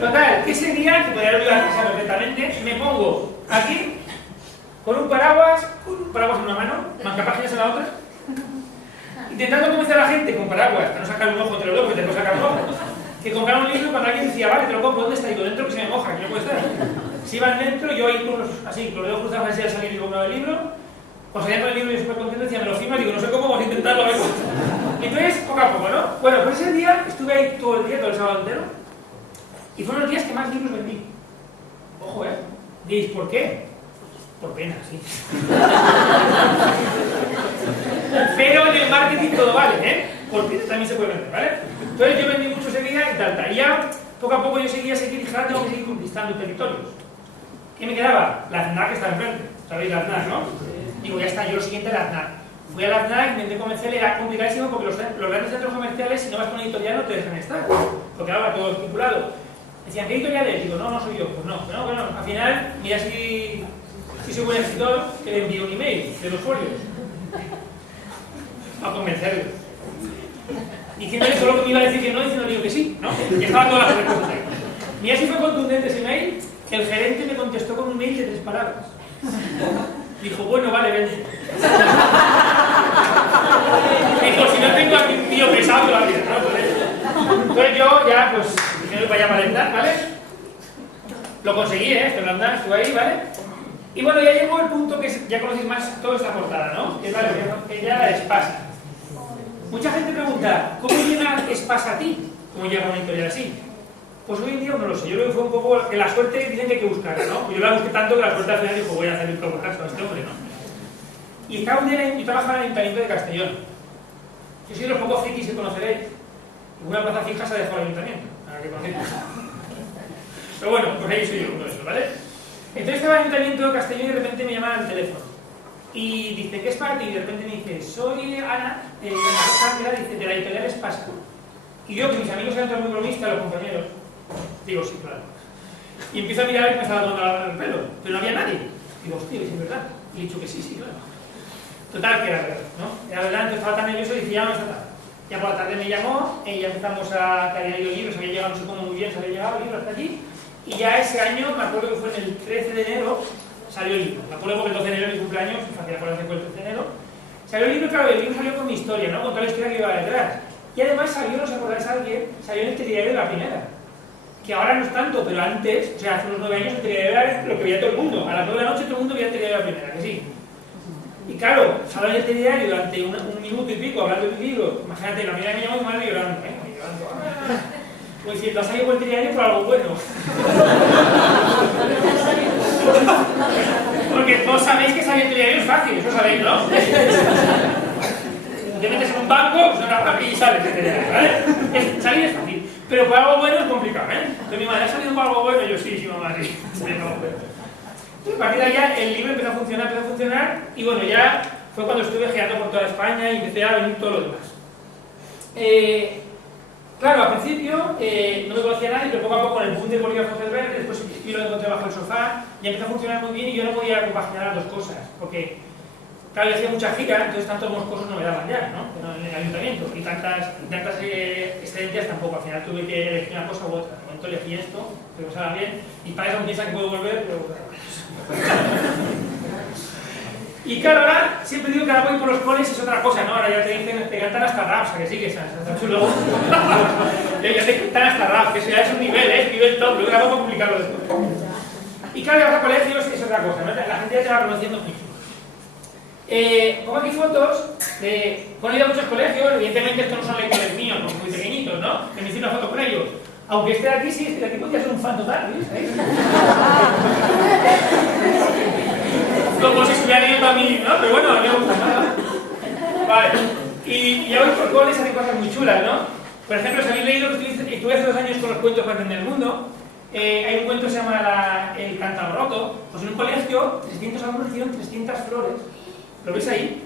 Total, que ese día, que podría haberlo ido a casa perfectamente, me pongo aquí, con un paraguas en una mano, marcapáginas en la otra, intentando convencer a la gente con paraguas, para no sacar un ojo entre los dos, porque te puedo sacar un ojo, que compraron un libro cuando alguien decía, vale, te lo compro, ¿dónde está? Digo, dentro que se me moja, que no puede estar. Si iban dentro, yo ahí así, con los dedos cruzados así al salir y compraba el libro, Cuando salía con el libro yo súper contento decía, me lo firmas, digo, no sé cómo, vamos a intentarlo, a ver. Y entonces, poco a poco, ¿no? Bueno, pues ese día estuve ahí todo el día, todo el sábado entero, y fueron los días que más libros vendí. Ojo, Diréis, ¿por qué? Por pena, sí. Pero en el marketing todo vale, Por pena también se puede vender, ¿vale? Entonces yo vendí mucho ese día y tal. Y ya, poco a poco yo seguía y dije, ahora tengo que seguir conquistando territorios. ¿Qué me quedaba? La FNAC que está enfrente. ¿Sabéis la FNAC, no? Digo, ya está, yo lo siguiente la FNAC. Fui a la FNAC y intenté convencerle, era complicadísimo porque los grandes centros comerciales, si no vas con editorial, no te dejan estar. Porque ahora va todo estipulado. Decían, ¿qué editorial es? Digo, no soy yo. Pues no, bueno, al final, mira si soy buen escritor, que le envío un email de los folios. A convencerle. Diciéndole todo lo que me iba a decir que no, diciéndole que sí, ¿no? Ya estaban todas las respuestas ahí. Mira si fue contundente ese email, que el gerente me contestó con un mail de 3 palabras. Dijo, bueno, vale, vente. Dijo, si no tengo aquí un tío pesado todavía, ¿no? Entonces yo ya, pues, dije, vaya para alentar, ¿vale? Lo conseguí, estuve ahí, ¿vale? Y bueno, ya llegó el punto que ya conocéis más toda esta portada, ¿no? Que es que ya la Espasa. Mucha gente pregunta, ¿cómo llega Espasa a ti? ¿Cómo llega una editorial así? Pues hoy en día no lo sé, yo creo que fue un poco que la suerte dicen que hay que buscarla, ¿no? Yo la busqué tanto que la suerte al final dijo, voy a hacer un poco caso a este hombre, ¿no? Y estaba un día, yo trabajaba en el Ayuntamiento de Castellón. Yo soy de los pocos frikis que conoceréis. Una plaza fija se ha dejado el Ayuntamiento, para que conozcáis. Pero bueno, pues ahí soy yo, uno de esos, ¿vale? Entonces estaba en el Ayuntamiento de Castellón y de repente me llaman al teléfono. Y dice, ¿qué es para ti? Y de repente me dice, soy Ana, dice, de la editorial Espasa. Y yo, que mis amigos eran todos muy bromistas, los compañeros, digo, sí, claro. Y empiezo a mirar y me estaba tomando el pelo, pero no había nadie. Digo, hostia, es verdad. Y he dicho que sí, claro. Total, que era verdad, ¿no? Era verdad, entonces estaba tan nervioso y dije, ya no esta tarde. Ya por la tarde me llamó, y ya empezamos a caer los libros, había llegado, no sé cómo muy bien, se había llegado el libro hasta aquí. Y ya ese año, me acuerdo que fue en el 13 de enero, salió el libro. Me acuerdo porque el 12 de enero es mi cumpleaños, es fácil acordarse que fue el 13 de enero. Salió el libro, claro, el libro salió con mi historia, ¿no? Con toda la historia que iba detrás. Y además salió, no os acordáis a alguien, salió en el telediario de La Primera. Que ahora no es tanto, pero antes, o sea, hace unos 9 años, el telediario era lo que veía todo el mundo. A las 9 de la noche todo el mundo veía el telediario de La Primera, que sí. Y claro, hablar del telediario durante un minuto y pico, hablando del libro, imagínate, La Primera me llamó y me llorando, Pues diciendo, ha salido por el telediario por algo bueno. Porque todos sabéis que salir el telediario es fácil, eso sabéis, ¿no? Te metes en un banco, y sales del telediario, ¿vale? Salir es fácil, pero por algo bueno es complicado, Entonces mi madre, ¿ha salido por algo bueno? Y yo, sí, mamá, sí. Entonces, a partir de allá el libro empezó a funcionar, y bueno, ya fue cuando estuve viajando por toda España y empecé a venir todo lo demás. Claro, al principio no me conocía nadie, pero poco a poco con el boom del bolígrafo verde, después yo lo encontré bajo el sofá, y empezó a funcionar muy bien y yo no podía compaginar las dos cosas, porque claro, yo hacía mucha gira, entonces tantos moscosos no me daban ya, ¿no? En el ayuntamiento, y tantas excedencias tampoco, al final tuve que elegir una cosa u otra. De momento elegí esto, que me salga bien, y para eso piensan que puedo volver, pero... Y claro, ahora siempre digo que ahora voy por los coles es otra cosa, ¿no? Ahora ya te dicen, te cantan hasta rap, o sea que sí, que está chulo. Ya te cantan hasta rap, que eso ya es un nivel, nivel top, luego vamos a publicarlo después. Y claro, ahora colegios es otra cosa, ¿no? La gente ya te va conociendo mucho. Pongo aquí fotos de... Bueno, he ido a muchos colegios, evidentemente estos no son lectores míos, son muy pequeñitos, ¿no? Que me hice una foto con ellos. Aunque este de aquí sí, este de aquí podría ser un fan total, ¿veis? Como si estuviera leyendo a mí, ¿no? Pero bueno, a mí me gusta nada. Vale. Y ya voy por coles, hacen cosas muy chulas, ¿no? Por ejemplo, si habéis leído, estuve hace 2 años con los cuentos para entender el mundo. Hay un cuento que se llama El cántaro roto. Pues en un colegio, 300 alumnos hicieron 300 flores. ¿Lo veis ahí?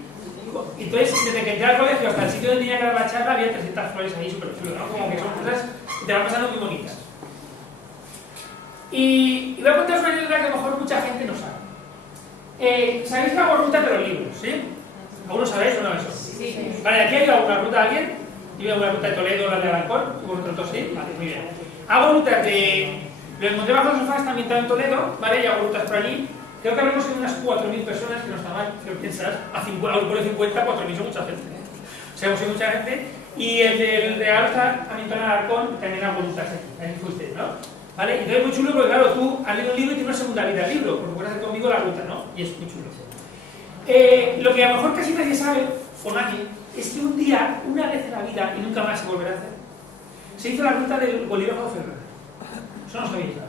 Entonces, desde que entré al colegio hasta el sitio donde tenía que dar la charla, había 300 flores ahí súper chulas, ¿no? Como que son cosas que te van pasando muy bonitas. Y voy a contaros una anécdota que a lo mejor mucha gente no sabe. ¿Sabéis que hago ruta de los libros? ¿Sí? ¿Algunos sabéis o no eso? Sí. Vale, ¿aquí hay alguna ruta de alguien? Yo hago una ruta de Toledo, la de Alarcón, ¿vosotros dos sí? Vale, muy bien. Hago rutas de... Lo encontré bajo los sofás, está ambientado en Toledo, ¿vale? Y hago rutas por allí. Creo que hablamos de unas 4.000 personas, que no está mal, ¿qué piensas? A un grupo de 50, 4.000 son mucha gente. O sea, hemos sido mucha gente. Y el de Alza, ambientado en Alarcón, también hago rutas aquí, ahí fuisteis, ¿no? ¿Vale? Entonces es muy chulo porque, claro, tú has leído un libro y tienes una segunda vida al libro, porque puedes hacer conmigo la ruta, ¿no? Y es muy chulo. Lo que a lo mejor casi nadie sabe, o nadie, es que un día, una vez en la vida, y nunca más se volverá a hacer, se hizo la ruta del bolígrafo Ferrer. Eso no sabéis, ¿no?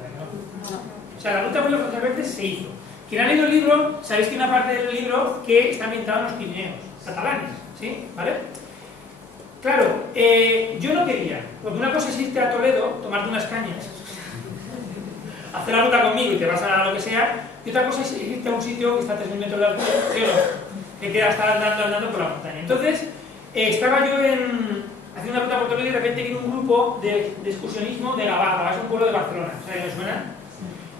O sea, la ruta del bolígrafo Ferrer se hizo. Quien ha leído el libro, sabéis que hay una parte del libro que está ambientada en los Pirineos, catalanes, ¿sí? ¿Vale? Claro, yo no quería, porque una cosa es irte a Toledo, tomarte unas cañas, hacer la ruta conmigo y te vas a lo que sea, y otra cosa es irte a un sitio que está a 3.000 metros de altura, ¿sí o no? Que queda estar andando por la montaña. Entonces, estaba yo haciendo una ruta por Toledo y de repente vino un grupo de excursionismo de Gavarra, es un pueblo de Barcelona, ¿sabes qué me suena?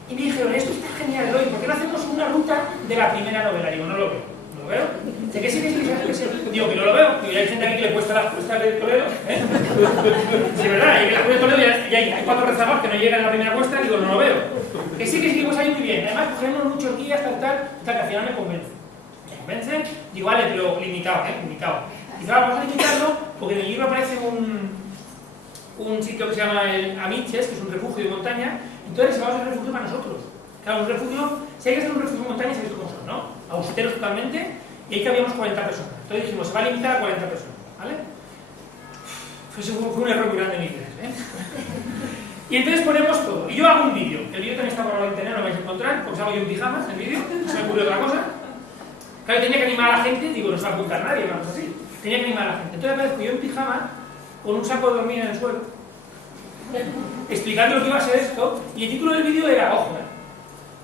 Y me dijeron, esto está genial, Eloy, ¿por qué no hacemos una ruta de la primera novela? Digo, no lo veo. ¿No lo veo? Sé que sí, digo que no lo veo. Digo, hay gente aquí que le cuesta las cuestas de Toledo. Sí, ¿verdad? Y que las cuestas de Toledo ya hay 4 rezagos que no llegan a la primera cuesta. Digo, no lo veo. Que sí, pues hay muy bien. Además, cogemos muchos guías, tal, que al final me convence. Me convence, digo, vale, pero limitado, limitado. Y claro, vamos a limitarlo porque en el libro aparece un sitio que se llama el Amiches, que es un refugio de montaña. Entonces, vamos a hacer un refugio para nosotros. Claro, un refugio, si hay que hacer un refugio de montaña, sabéis cómo son, ¿no? Austeros totalmente, y ahí cabíamos 40 personas. Entonces dijimos, se va a limitar a 40 personas, ¿vale? Fue un error muy grande en inglés, ¿eh? Y entonces ponemos todo. Y yo hago un vídeo. El vídeo también está por la internet, lo vais a encontrar, porque salgo yo en pijamas, el vídeo, se me ocurrió otra cosa. Claro, tenía que animar a la gente, digo, no se va a apuntar nadie, vamos así. Tenía que animar a la gente. Entonces aparezco yo en pijama, con un saco de dormir en el suelo, explicando lo que iba a ser esto, y el título del vídeo era, ojo,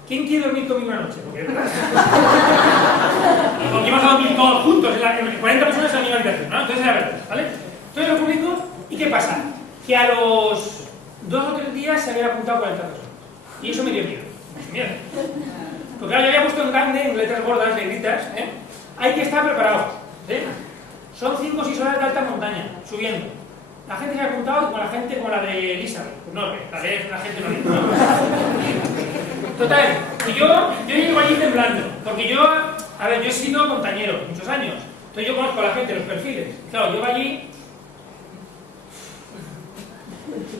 ¿quién quiere dormir conmigo una noche? Porque íbamos a dormir todos juntos, 40 personas en la misma habitación, ¿no? Entonces era verdad, ¿vale? Entonces lo publico, ¿y qué pasa? Que a los 2 o 3 días se habían apuntado 40 personas. Y eso me dio miedo. Porque ahora yo había puesto en grande, en letras gordas, negritas, hay que estar preparados, ¿sí? Son 5 o 6 horas de alta montaña, subiendo. La gente se ha apuntado como la gente como la de Elizabeth. No, la de la gente no. Total, y yo llego allí temblando, porque yo he sido montañero muchos años, entonces yo conozco a la gente, los perfiles. Claro, yo llego allí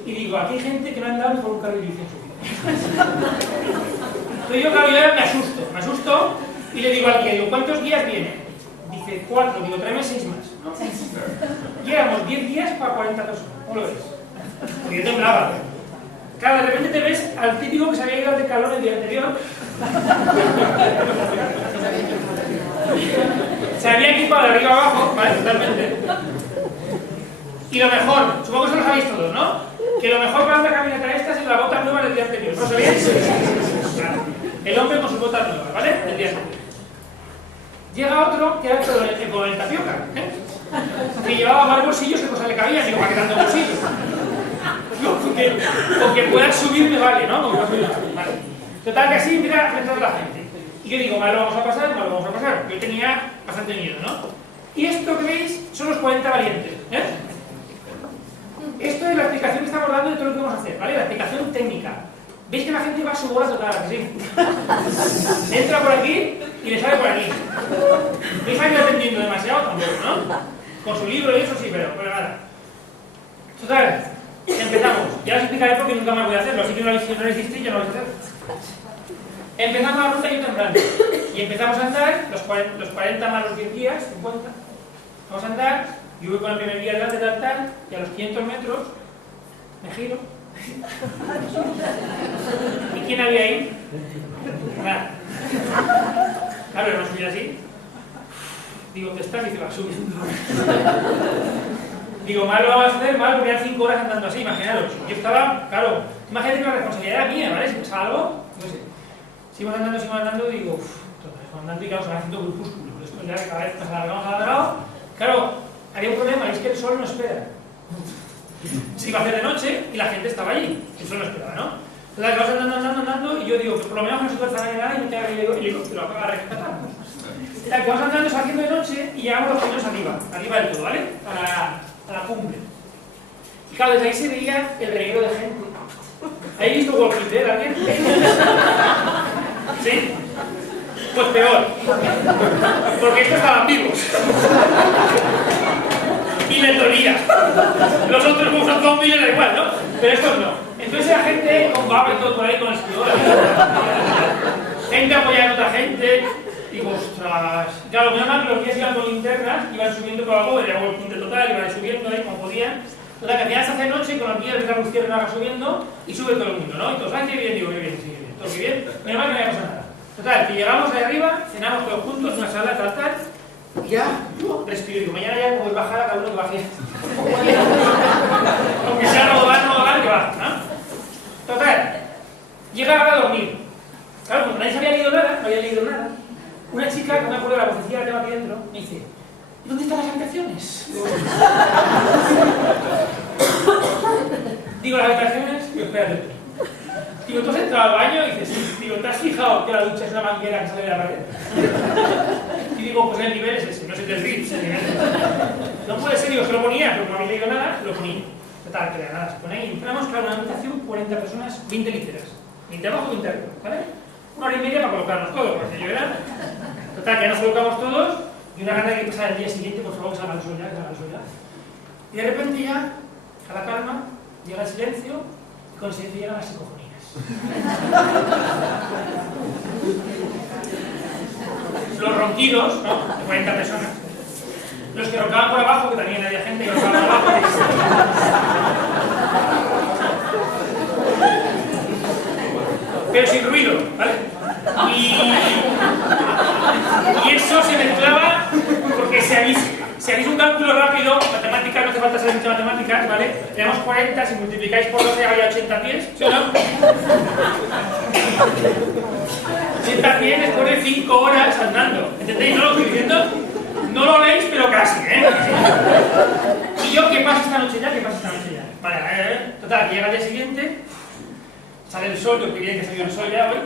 y digo, aquí hay gente que no ha andado ni por un carril bici en su vida. Entonces yo, claro, me asusto y le digo al que, digo, ¿cuántos días vienen? Dice 4, digo, tráeme 6 más. ¿No? Y éramos 10 días para 40 personas, ¿cómo lo ves? Porque yo temblaba. Claro, de repente te ves al típico que se había ido al Decalón el día anterior. Se había equipado de arriba abajo, vale, totalmente. Y lo mejor, supongo que eso lo sabéis todos, ¿no? Que lo mejor para una caminata esta es la bota nueva del día anterior. ¿No sabéis? Claro. El hombre con sus botas nuevas, ¿vale? Del día anterior. Llega otro que era con el tapioca, que llevaba más bolsillos que cosas le cabían. Digo, ¿para qué tanto bolsillo? Porque puedas subir me vale, ¿no? Vale. Total que así mira a toda la gente. Y yo digo, mal lo vamos a pasar, Yo tenía bastante miedo, ¿no? Y esto que veis son los 40 valientes, Esto es la explicación que estamos dando de todo lo que vamos a hacer, ¿vale? La explicación técnica. ¿Veis que la gente va a su bola total? ¿Sí? Entra por aquí y le sale por aquí. No estáis atendiendo demasiado tampoco, ¿no? Con su libro y eso sí, pero nada. Total, empezamos. Ya os explicaré por qué nunca más voy a hacerlo, así que no habéis visto y ya lo vais a hacer. Empezamos la ruta y yo temblando. Y empezamos a andar, los 40 más los 10 días, 50. Vamos a andar, yo voy con el primer guía delante, tal, y a los 500 metros me giro. ¿Y quién había ahí? Nada. Claro, no subí así. Digo, ¿dónde estás? Y dice, va subiendo. Digo, mal lo vamos a hacer, mal, porque eran 5 horas andando así, imaginaros. Yo estaba, claro, imagínate que la responsabilidad era mía, ¿vale? Si pasaba algo, no sé. Seguimos andando, y digo, andando y claro, se va haciendo grupúsculo. Después ya cada vez nos alargamos. Claro, había un problema, y es que el sol no espera. Se iba a hacer de noche y la gente estaba allí. El sol no esperaba, ¿no? Entonces vamos andando, y yo digo, que por lo menos no se tuerza nadie nada y no te haga el helicóptero, acaba de rescatarnos. Que vamos andando, se va haciendo de noche y llegamos los primeros arriba del todo, ¿vale? A la cumbre. Y claro, desde ahí se veía el reguero de gente. ¿Habéis visto Walking Dead alguien? ¿Sí? Pues peor. Porque estos estaban vivos. Y les dolía. Los otros como son zombies da igual, ¿no? Pero estos no. Entonces la gente con baba y todo por ahí con el escritor. Gente apoyando a otra gente. Digo, ostras. Claro, menos mal que los días iban con linternas, iban subiendo por la bóveda, llegó el punto total, iban subiendo ahí como podían. Total, que al final se hace noche con las guías de la luciérnaga subiendo y sube todo el mundo, ¿no? Y todos, ay, qué bien, digo, qué bien, sí, bien, todo qué bien. Menos mal que no había pasado nada. Total, que llegamos ahí arriba, cenamos todos juntos en una sala, tal, y ya, respiro, digo, mañana ya como voy a bajar a cada uno que baje. Aunque sea no va, que va, ¿no? Total, llega a dormir. Claro, como nadie se había leído nada, no había leído nada, una chica, no me acuerdo de la vocecilla que tengo aquí dentro, me dice, ¿y dónde están las habitaciones? Digo, ¿las habitaciones? Digo, espérate. Digo, ¿tú has entrado al baño? Y dices, sí. Digo, ¿te has fijado que la ducha es una manguera que sale de la pared? Y digo, pues el nivel es ese, no sé qué es el nivel. No puede ser, digo, se lo ponía, pero como no había leído nada, lo ponía. Total, que nada, se pone ahí. Entramos, claro, una habitación, 40 personas, 20 literas. 20 abajo, 20 arriba, ¿vale? 1 hora y media para colocarnos todos, porque yo era. Total, que ya nos colocamos todos, y una gana de que pasara el día siguiente, por favor, que salga el sol ya, que salga el sol ya. Y de repente ya, a la calma, llega el silencio, y con el silencio llegan las psicofonías. Los ronquidos, ¿no? De 40 personas. Los que roncaban por abajo, que también había gente que roncaba por abajo. Pero sin ruido, ¿vale? Y eso se mezclaba porque se habéis un cálculo rápido, matemáticas, no hace falta saber mucho matemáticas, ¿vale? Tenemos 40, si multiplicáis por 12 habría 80 pies, ¿sí o no? 80 pies después de 5 horas andando, ¿entendéis? No lo estoy diciendo, no lo leéis, pero casi, ¿eh? Y yo, ¿qué pasa esta noche ya? ¿Qué pasa esta noche ya? Vale, total, que llega el día siguiente, sale el sol, yo quería que salió el sol ya hoy,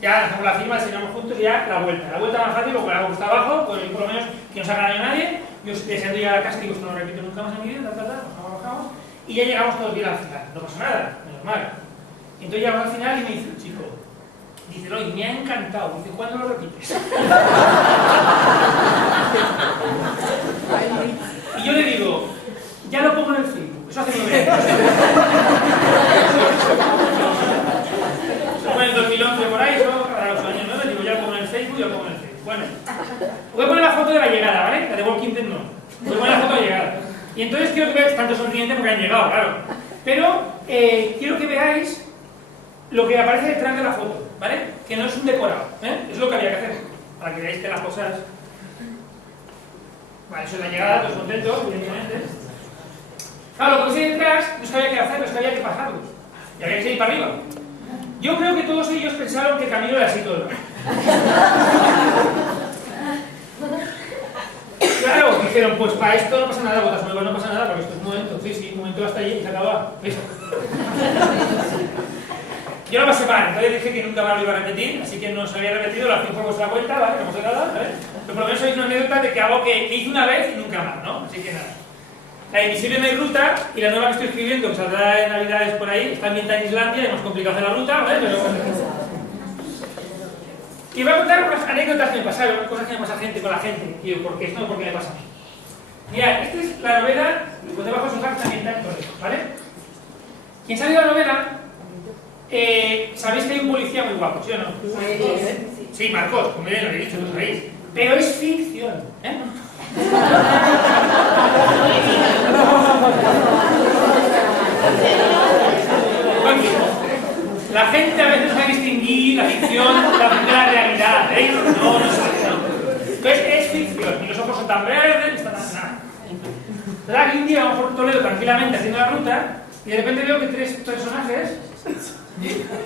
ya hacemos la firma, desayunamos juntos y ya la vuelta más fácil, porque la hago está abajo, pues por lo menos que no se haga daño a nadie. Yo deseando llegar a casa y digo, esto no lo repito nunca más en mi vida, bajamos, y ya llegamos todos bien al final. No pasa nada, menos mal. Y entonces llegamos al final y me dice el chico, dice, oye, me ha encantado, dice, ¿cuándo lo repites? Y yo le digo, ya lo pongo en el Facebook, eso hace 9 años. Eso fue en el 2011 por ahí, eso, para los años 9, digo, ya lo pongo en el Facebook y lo pongo en el Facebook. Bueno, voy a poner la foto de la llegada, ¿vale? La de Walking Dead no. Voy a poner la foto de la llegada. Y entonces quiero que veáis, tanto sonriente porque han llegado, claro. Pero quiero que veáis lo que aparece detrás de la foto, ¿vale? Que no es un decorado, ¿eh? Es lo que había que hacer, para que veáis que las cosas... Vale, eso es la llegada, todos contentos, evidentemente. Claro, lo que veis detrás no sabía qué hacer, no sabía qué pasarlo. Y había que seguir para arriba. Yo creo que todos ellos pensaron que el camino era así todo. Claro, dijeron, pues para esto no pasa nada, botas nuevas no pasa nada, porque esto es un momento, sí, un momento hasta allí y se acaba. Yo lo pasé mal, entonces dije que nunca más lo iba a repetir, así que no se había repetido, lo hacía por vuestra cuenta, ¿vale? No pasa nada, ¿vale? Pero por lo menos hay una anécdota de que algo que hice una vez y nunca más, ¿no? Así que nada. La Invisible no hay ruta, y la nueva que estoy escribiendo, que saldrá en Navidades por ahí, está ambientada en Islandia, es más complicado hacer la ruta, ¿vale? Pero bueno. Y voy a contar unas anécdotas que me pasaron, cosas que me pasa gente con la gente, y ¿por qué esto no? ¿Por qué me pasa a mí? Mira, esta es la novela, pues debajo de su carta ambientada en Toledo, ¿vale? Quien sabe la novela, sabéis que hay un policía muy guapo, ¿sí o no? Sí, Marcos, como bien lo he dicho, lo sabéis. Pero es ficción, ¿eh? La gente a veces no sabe distinguir la ficción de la realidad, ¿eh? No sabe, ¿no? Entonces es ficción, y los ojos son tan verdes, está tan nada. ¿Verdad? Que un día vamos por Toledo tranquilamente haciendo la ruta, y de repente veo que 3 personajes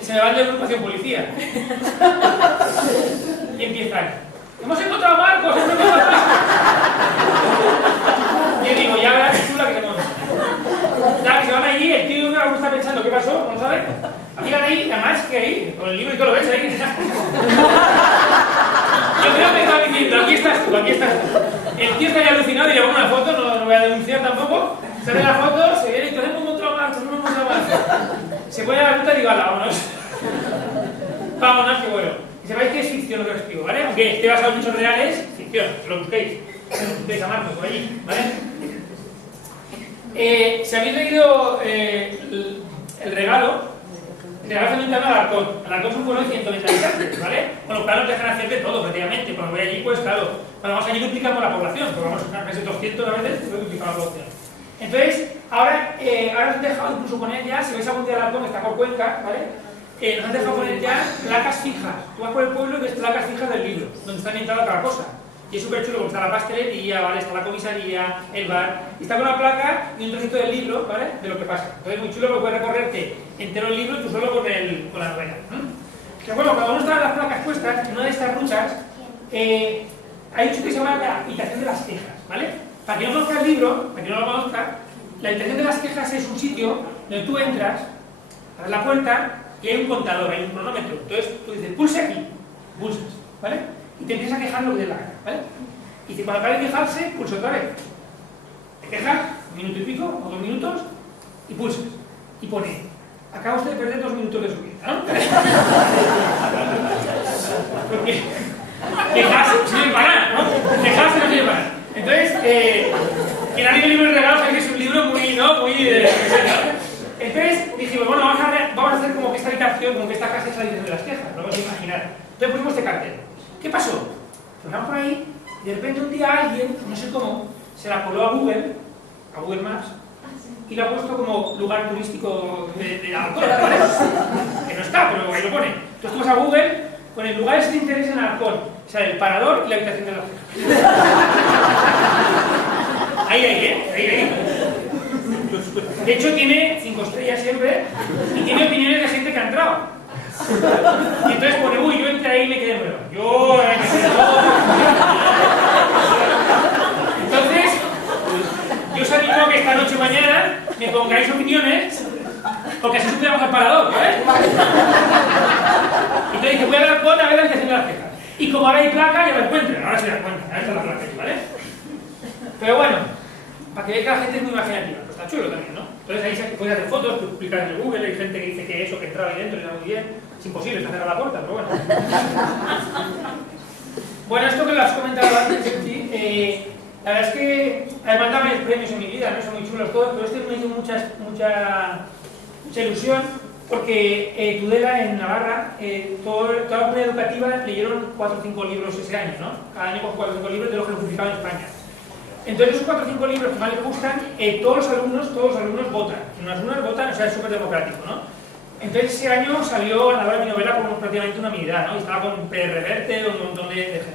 se me van de agrupación policía. Y empiezan, ¡hemos encontrado a Marcos! ¡Hemos encontrado a Marcos! Y yo digo, ya verás que chula que se monta. Ya que se van allí, el tío de una está pensando, ¿qué pasó? ¿No sabe? Miran ahí, además que ahí, con el libro y todo lo ves ahí. Yo creo que estaba diciendo, aquí estás tú, aquí estás tú. El tío está ya alucinado y le pongo una foto, no voy a denunciar tampoco. Sale la foto, se viene y dice, hemos encontrado a Marcos, hemos encontrado a Marcos. Se pone a la ruta y digo, vámonos. Vámonos, que bueno. Y sabéis que es ficción lo que os escribo, ¿vale? Aunque esté basado en hechos reales, ficción, que lo busquéis. Busquéis a Marcos por allí, ¿vale? Si habéis leído El regalo, Regalos también al Alarcón. Alarcón es un pueblo de 120 habitantes, ¿vale? Con lo cual nos dejan hacer de todo, prácticamente. Cuando voy allí, pues claro, cuando vamos allí duplicamos la población, porque vamos a casi 200 a veces, pues duplicamos la población. Entonces, ahora nos han dejado incluso poner ya, si vais algún día Alarcón, está por Cuenca, ¿vale? Nos han dejado poner ya placas fijas. Tú vas por el pueblo y ves placas fijas del libro, donde está ambientada cada cosa. Y es súper chulo porque está la pastelería, ¿vale? Está la comisaría, el bar, y está con la placa y un trocito del libro, ¿vale? De lo que pasa. Entonces, muy chulo porque puedes recorrerte entero el libro tú solo con la novela. Pero bueno, cuando uno está en las placas puestas, en una de estas ruchas, hay un sitio que se llama la habitación de las quejas, ¿vale? Para quien no conozca el libro, para quien no lo conozca, la habitación de las quejas es un sitio donde tú entras, abres la puerta y hay un contador, hay un cronómetro. Entonces tú dices, pulse aquí, pulsas, ¿vale? Y te empiezas a quejar lo que te la gana, ¿vale? Y cuando acabes de quejarse, pulsa otra vez. Te quejas, 1 minuto y pico, o 2 minutos, y pulsas. Y pone, acaba usted de perder 2 minutos de su vida, ¿no? Porque quejarse no sirve para nada, ¿no? Quejarse no sirve para nada. Entonces, quien ha leído el libro de regalos sabe que es un libro muy, ¿no? Entonces dijimos, bueno, vamos a hacer como que esta habitación, como que esta casa es la habitación de las quejas, lo vamos a imaginar. Entonces pusimos este cartel. ¿Qué pasó? Pues vamos por ahí y de repente un día alguien, no sé cómo, se la coló a Google Maps, y lo ha puesto como lugar turístico de Alarcón, ¿vale? Que no está, pero ahí lo pone. Entonces tú vas a Google con el lugares de interés en Alarcón, o sea, el parador y la habitación de las quejas. Ahí. De hecho tiene 5 estrellas siempre y tiene opiniones de gente que ha entrado. Y entonces pone, uy, yo entré ahí y me quedé nuevo. Entonces, yo os animo que esta noche o mañana me pongáis opiniones, porque así superamos al parador, ¿vale? Entonces dice, voy a dar cuota a ver la habitación de las quejas. Y como ahora hay placa, ya lo encuentran. Ahora se da cuenta, ahora está la placa, ¿vale? Pero bueno, para que veáis que la gente es muy imaginativa, pues está chulo también, ¿no? Entonces ahí puedes hacer fotos, publicar en el Google, hay gente que dice que eso, que entraba ahí dentro y está muy bien. Es imposible, se cerrar la puerta, pero bueno. Bueno, esto que lo has comentado antes, la verdad es que he mandado varios premios en mi vida, ¿no? Son muy chulos todos, pero este me hizo mucha ilusión porque Tudela en Navarra, toda la comunidad educativa leyeron 4 o 5 libros ese año, ¿no? Cada año con 4 o 5 libros de los que lo publicaban en España. Entonces, esos 4 o 5 libros que más les gustan, todos los alumnos votan. En unas urnas votan, o sea, es súper democrático, ¿no? Entonces, ese año salió ganadora mi novela como prácticamente una unanimidad, ¿no? Y estaba con Pérez Reverte, un montón de gente.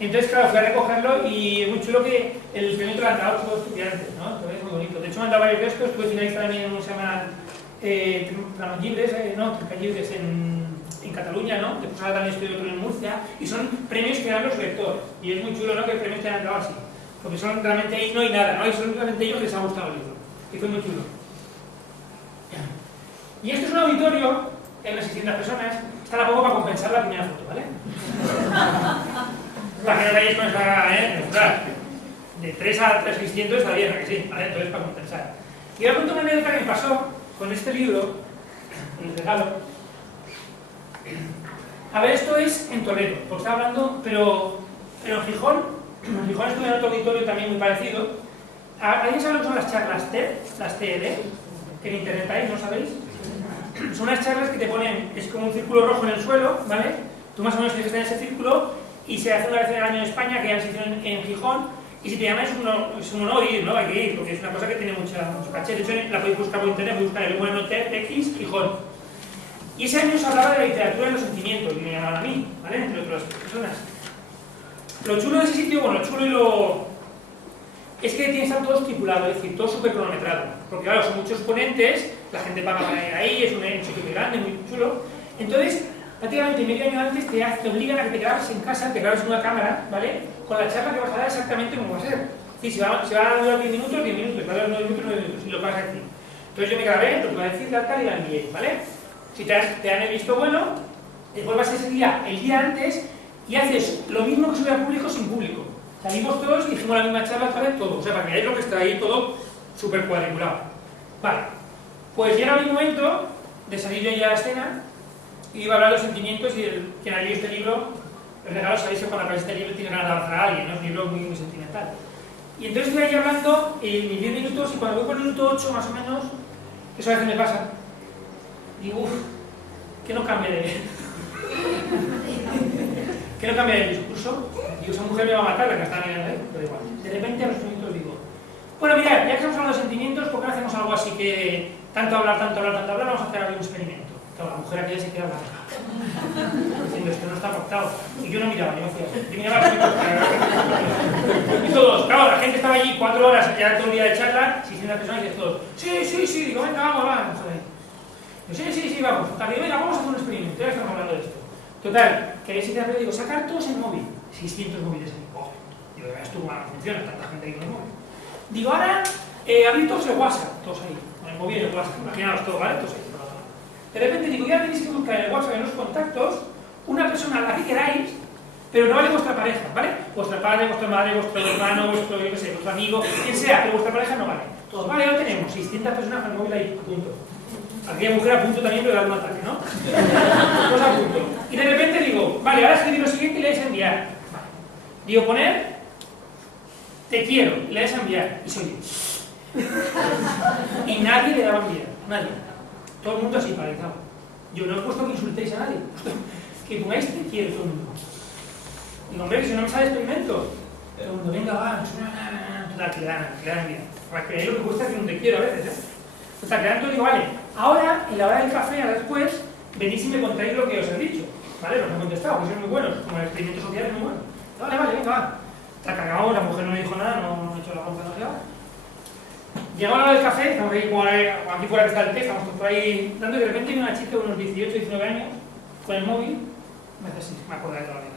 Entonces, claro, fui a recogerlo y es muy chulo que el premio te lo han dado todos los estudiantes, ¿no? Entonces, es muy bonito. De hecho, me han dado varios de estos, estuve finalista también en un se llama Tranquilles, en Cataluña, ¿no? Después ahora también estoy otro en Murcia, y son premios que dan los lectores. Y es muy chulo, ¿no? Que el premio te hayan dado así. Porque son realmente ahí no hay nada, ¿no? Y son realmente ellos que les ha gustado el libro. Y fue muy chulo. Y esto es un auditorio, en unas 600 personas, está a poco para compensar la primera foto, ¿vale? Para que no vayáis con esa, de 3 a 3.600 está bien, ¿a que sí? ¿Vale? Entonces, para compensar. Y ahora cuento una anécdota que me pasó con este libro, el regalo. A ver, esto es en Toledo, porque estaba hablando, pero en Gijón estuve en otro auditorio también muy parecido. ¿Alguien sabe lo que son las charlas TED? Las TED, que en internet hay, ¿no sabéis? Son unas charlas que te ponen, es como un círculo rojo en el suelo, ¿vale? Tú más o menos tienes que estar en ese círculo y se hace una vez en el año en España, que ya se hizo en Gijón, y si te llaman es un honor ir, ¿no? Hay que ir, porque es una cosa que tiene mucho caché. De hecho, la podéis buscar por internet, podéis buscar el bueno TEDx Gijón. Y ese año se hablaba de la literatura y los sentimientos, y me llamaban a mí, ¿vale? Entre otras personas. Lo chulo de ese sitio, bueno, lo chulo y lo... es que tiene que estar todo estipulado, es decir, todo súper cronometrado. Porque claro, son muchos ponentes, la gente paga para ir ahí, es un sitio muy grande, muy chulo. Entonces, prácticamente medio año antes te obligan a que te grabes en casa, te grabes en una cámara, ¿vale? Con la charla que vas a dar exactamente como va a ser. Es decir, si va a durar 10 minutos, 10 minutos, va a durar 9 minutos, 9 minutos, y lo vas a decir. Entonces yo me grabé, lo que iba a decir, tal, y la envié, ¿vale? Si te dan el visto bueno, después vas ese día, el día antes, y haces lo mismo que sube al público sin público. Salimos todos y dijimos la misma charla otra vez, todo. O sea, para que veáis lo que está ahí todo súper cuadriculado. Vale. Pues llega mi momento de salir yo ya a la escena y iba a hablar de los sentimientos y quien ha leído este libro, el regalo, sabéis que cuando acabáis este libro tiene ganas de abrazar a alguien, ¿no? Es un libro muy, muy sentimental. Y entonces estoy ahí hablando mis 10 minutos y cuando voy por el minuto 8 más o menos, eso a veces me pasa. Digo, uff, que no cambie de discurso. Digo, esa mujer me va a matar, la que está mirando ahí, pero igual. De repente a los minutos digo, bueno, mirad, ya que estamos hablando de sentimientos, ¿por qué no hacemos algo así que tanto hablar, vamos a hacer algún experimento? Claro, la mujer aquella se queda blanca, diciendo, esto no está pactado. Y yo no miraba, yo me hacía así. Yo miraba y todos, claro, la gente estaba allí 4 horas, ya todo el día de charla, 600 personas, y dices todos, sí, digo, venga, vamos, mujer ahí. Yo, sí, vamos. También, venga, vamos a hacer un experimento, ya estamos hablando de esto. Total, que ahí sí te digo, sacar todos el móvil. 600 móviles ahí. Oh, digo, veas tú cómo funciona, tanta gente ahí con el móvil. Digo, ahora, abrir todos el WhatsApp, todos ahí, con el móvil y el WhatsApp, imaginaos todo, ¿vale? Todos ahí. De repente digo, ya tenéis que buscar en el WhatsApp, en los contactos, una persona a la que queráis, pero no vale vuestra pareja, ¿vale? Vuestra padre, vuestra madre, vuestro hermano, vuestro, yo qué sé, vuestro amigo, quien sea, pero vuestra pareja no vale. Todos, vale, ya lo tenemos, 600 personas con el móvil ahí, a punto. Aquella mujer a punto también, pero le da un ataque, ¿no? Pues a punto. Y de repente digo, vale, ahora escribir lo siguiente y le vais a enviar. Vale. Digo, poner, te quiero, y le vais a enviar. Y soy yo. Y nadie le daba a enviar, nadie. Todo el mundo así paralizado. Yo no he puesto que insultéis a nadie, que pongáis te quiero todo el mundo. Digo, hombre, que si no me sale experimento. Todo el mundo, venga, va, total, que le dan enviar. Para que lo que cuesta es que no te quiero a veces, ¿eh? O sea, que tanto digo, vale, ahora, en la hora del café, ahora después, venís y me contáis lo que os he dicho. ¿Vale? Los he contestado, que son muy buenos, como el experimento social es muy bueno. Vale, venga, va. Está cagado, la mujer no me dijo nada, no he hecho la compra demasiado. Llegó la hora del café, estamos ahí como aquí fuera que está el té, estamos todos por ahí dando, y de repente hay una chica de unos 18, 19 años, con el móvil, me hace así, me acuerdo de toda la vida.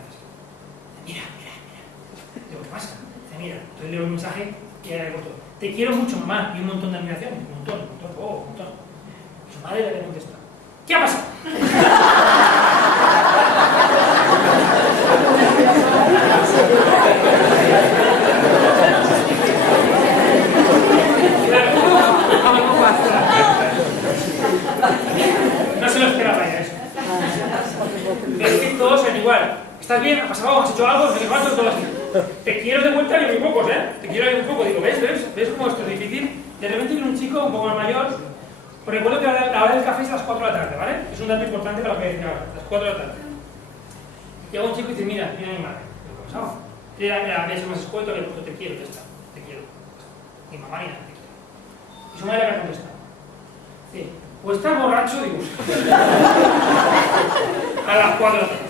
Mira. Digo, ¿qué pasa? Dice, mira, entonces leo un mensaje que era el botón. Te quiero mucho, mamá, y un montón de admiración, un montón. Y su madre le había contestado, ¿qué ha pasado? No se lo esperaba ya eso. Es que todos son igual. ¿Estás bien? ¿Ha pasado? ¿Has hecho algo? ¿No sé qué pasa? Todo así. Te quiero de vuelta y muy pocos, ¿eh? Te quiero muy poco. Digo, ¿ves cómo esto es difícil? De repente viene un chico un poco más mayor. Os recuerdo que la hora del café es a las 4 de la tarde, ¿vale? Es un dato importante para lo que voy a decir ahora. A las 4 de la tarde. Llega un chico y dice, mira mi madre. Digo, ¿qué ha pasado? Había sido más escueto, le he puesto te quiero, ya está. Te quiero. Ni mamá ni nada, te quiero. Y su madre le ha contestado. Dice, pues estás borracho, digo. A las 4 de la tarde.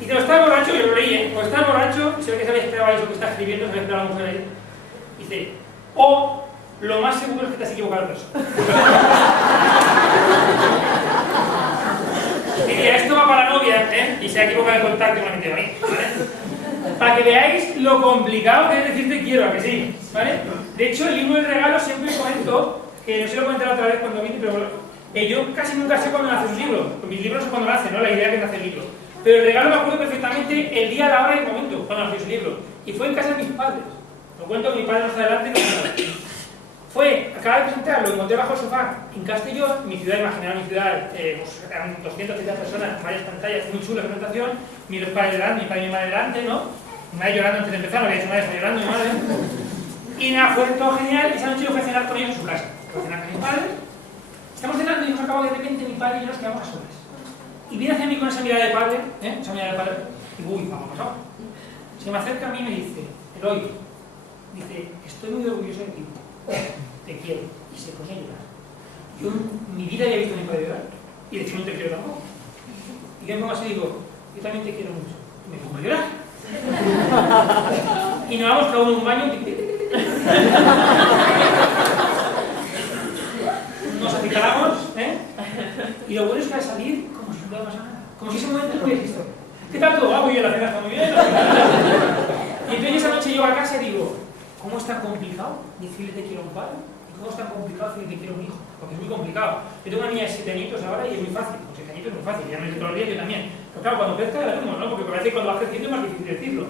Y dice, estás borracho, yo lo leí, ¿eh? Pues estás borracho, se ve que sabía esperar eso que está escribiendo, se había esperado a la mujer ahí. Dice, o lo más seguro es que te has equivocado de persona. Diría, esto va para la novia, ¿eh? Y se ha equivocado de contacto y me ha metido a mí, ¿vale? Para que veáis lo complicado que es decir te quiero, ¿a que sí? ¿Vale? De hecho, el libro del regalo siempre comento, que no se lo comenté la otra vez cuando vine, pero yo casi nunca sé cuándo nace un libro. Mis libros son cuando nacen, ¿no? La idea que nace el libro. Pero el regalo me acuerdo perfectamente el día, la hora y el momento cuando nació ese libro. Y fue en casa de mis padres. Lo cuento que mi padre no está delante, no. Fue, acababa de presentar, lo encontré bajo el sofá en Castellón, mi ciudad, imaginaos mi ciudad, pues, eran 250 personas, varias pantallas, muy chula presentación, mis dos padres delante, mi padre y mi madre delante, ¿no? Mi madre llorando antes de empezar, me había dicho, madre, está llorando, mi madre. Y nada, fue todo genial, y esa noche yo fui a cenar con ellos en su casa. Fui a cenar con mis padres, estamos cenando y nos acabó de repente mi padre y yo nos quedamos a solas. Y viene hacia mí con esa mirada de padre, esa mirada de padre, y uy, vamos a pasar. Se me acerca a mí y me dice, Eloy, dice, estoy muy orgulloso de ti. Te quiero. Y se pone a llorar. Yo en mi vida había visto a mi padre llorar. Y de hecho no te quiero tampoco. Y yo me pongo así y digo, yo también te quiero mucho. Y me pongo a llorar. Y nos vamos cada uno a un baño. Nos acicalamos, y lo bueno es que al salir, como si no hubiera pasado nada. Como si ese momento no hubiera existido. ¿Qué tal todo? Ah, muy bien, la cena está muy bien. Y entonces esa noche llego a casa y digo, ¿cómo es tan complicado decirle te quiero a un padre? ¿Y cómo es tan complicado decirle te quiero a un hijo? Porque es muy complicado. Yo tengo una niña de 7 añitos ahora y es muy fácil. Con 7 añitos es muy fácil, ya me dice todos los días, yo también. Pero claro, cuando crezca la mismo, ¿no? Porque parece que cuando va creciendo es más difícil decirlo.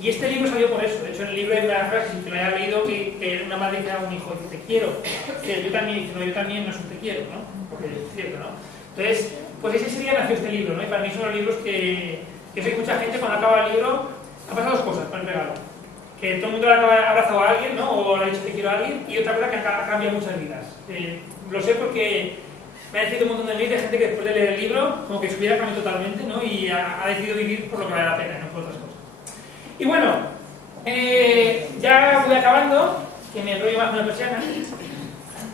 Y este libro salió por eso. De hecho, en el libro hay una frase, si te la haya leído, que una madre dice a un hijo, dice te quiero. Que yo también, dice, no, yo también no es un te quiero, ¿no? Porque es cierto, ¿no? Entonces, pues ese día nació este libro, ¿no? Y para mí son los libros que sé que mucha gente cuando acaba el libro, ha pasado dos cosas con el regalo. Que todo el mundo le ha abrazado a alguien, ¿no? O le ha dicho te quiero a alguien, y otra cosa que cambia muchas vidas. Lo sé porque Me ha decidido un montón de mails de gente que después de leer el libro, como que subiera el camino totalmente, ¿no? Y ha decidido vivir por lo que vale la pena, no por otras cosas. Y bueno, ya voy acabando, que me enrollo más con la persiana.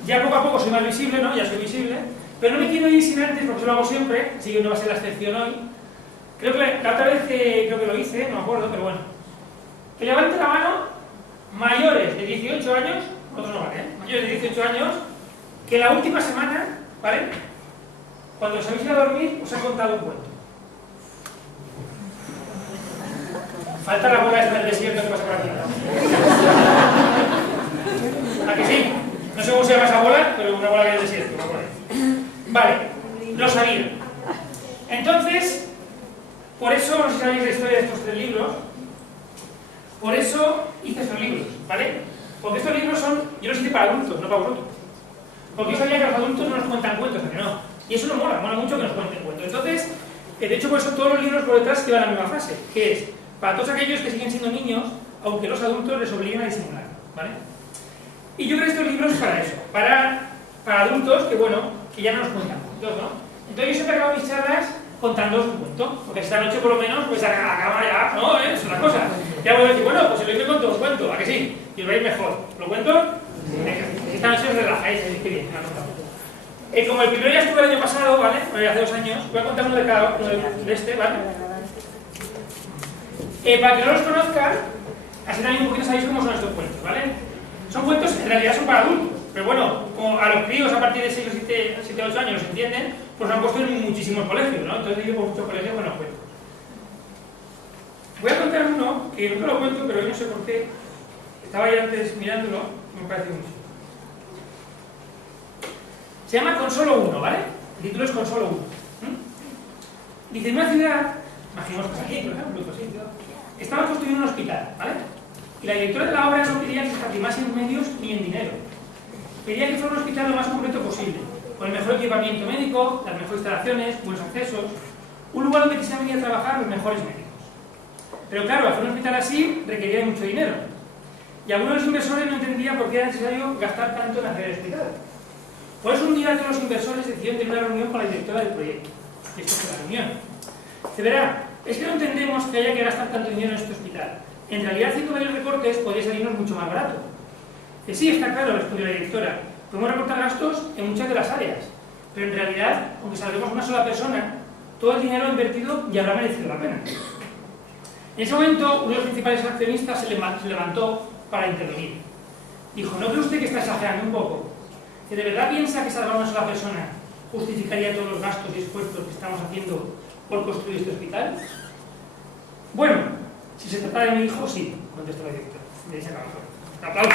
Ya poco a poco soy más visible, ¿no? Ya soy visible. Pero no me quiero ir sin antes, porque eso lo hago siempre, así que no va a ser la excepción hoy. Creo que la otra vez creo que lo hice, no me acuerdo, pero bueno. Que levante la mano mayores de 18 años, otros no vale, mayores de 18 años, que la última semana, ¿vale? Cuando os habéis ido a dormir, os he contado un cuento. Falta la bola esta del desierto que pasa por aquí. ¿A que sí? No sé cómo se llama esa bola, pero una bola que hay del desierto, me acuerdo. Vale, lo sabía. Entonces, por eso, no sé si sabéis la historia de estos 3 libros, por eso hice estos libros, ¿vale? Porque estos libros son, yo los hice para adultos, no para vosotros. Porque yo sabía que los adultos no nos cuentan cuentos, ¿a que no? Y eso no mola mucho que nos cuenten cuentos. Entonces, de hecho, por eso todos los libros por detrás llevan la misma frase, que es, para todos aquellos que siguen siendo niños, aunque los adultos les obliguen a disimular, ¿vale? Y yo creo estos libros para eso, para adultos que, bueno, que ya no nos cuentan cuentos, ¿no? Entonces yo siempre acabo mis charlas contándoos un cuento, porque esta noche por lo menos, pues a la cama ya, ¿no? Es una cosa. Ya voy a decir, bueno, pues si lo hice os cuento, ¿a que sí? Y os veis mejor. ¿Lo cuento? Venga, esta noche os relajáis, qué bien, me ha contado. Como el primero ya estuve el año pasado, ¿vale? Hace 2 años, voy a contar uno de cada uno de este, ¿vale? Para que no los conozcan, así también un poquito sabéis cómo son estos cuentos, ¿vale? Son cuentos, en realidad son para adultos, pero bueno, como a los críos a partir de 6 o 7 o 8 años los entienden, pues lo han puesto en muchísimos colegios, ¿no? Entonces digo por muchos colegios buenos cuentos. Voy a contar uno que nunca lo cuento, pero hoy no sé por qué. Estaba ahí antes mirándolo y me parece mucho. Se llama Con solo uno, ¿vale? El título es Con solo uno. Dice, en una ciudad, imaginemos que es aquí, por ejemplo, estaba construyendo un hospital, ¿vale? Y la directora de la obra no quería que se escatimase en medios ni en dinero. Quería que fuera un hospital lo más completo posible, con el mejor equipamiento médico, las mejores instalaciones, buenos accesos, un lugar donde quisieran venir a trabajar los mejores médicos. Pero claro, hacer un hospital así requería de mucho dinero. Y algunos de los inversores no entendían por qué era necesario gastar tanto en hacer el hospital. Por eso un día todos los inversores decidieron tener una reunión con la directora del proyecto. Y esto fue la reunión. Se verá, es que no entendemos que haya que gastar tanto dinero en este hospital. En realidad, haciendo varios recortes podría salirnos mucho más barato. Que sí, está claro, respondió la directora. Podemos recortar gastos en muchas de las áreas. Pero en realidad, aunque salvemos una sola persona, todo el dinero invertido ya habrá merecido la pena. En ese momento, uno de los principales accionistas se levantó para intervenir. Dijo, ¿no cree usted que está exagerando un poco? ¿Que de verdad piensa que salvar a una sola persona justificaría todos los gastos y esfuerzos que estamos haciendo por construir este hospital? Bueno, si se trata de mi hijo, sí, contestó la directora. Y ahí se acabó. Un aplauso.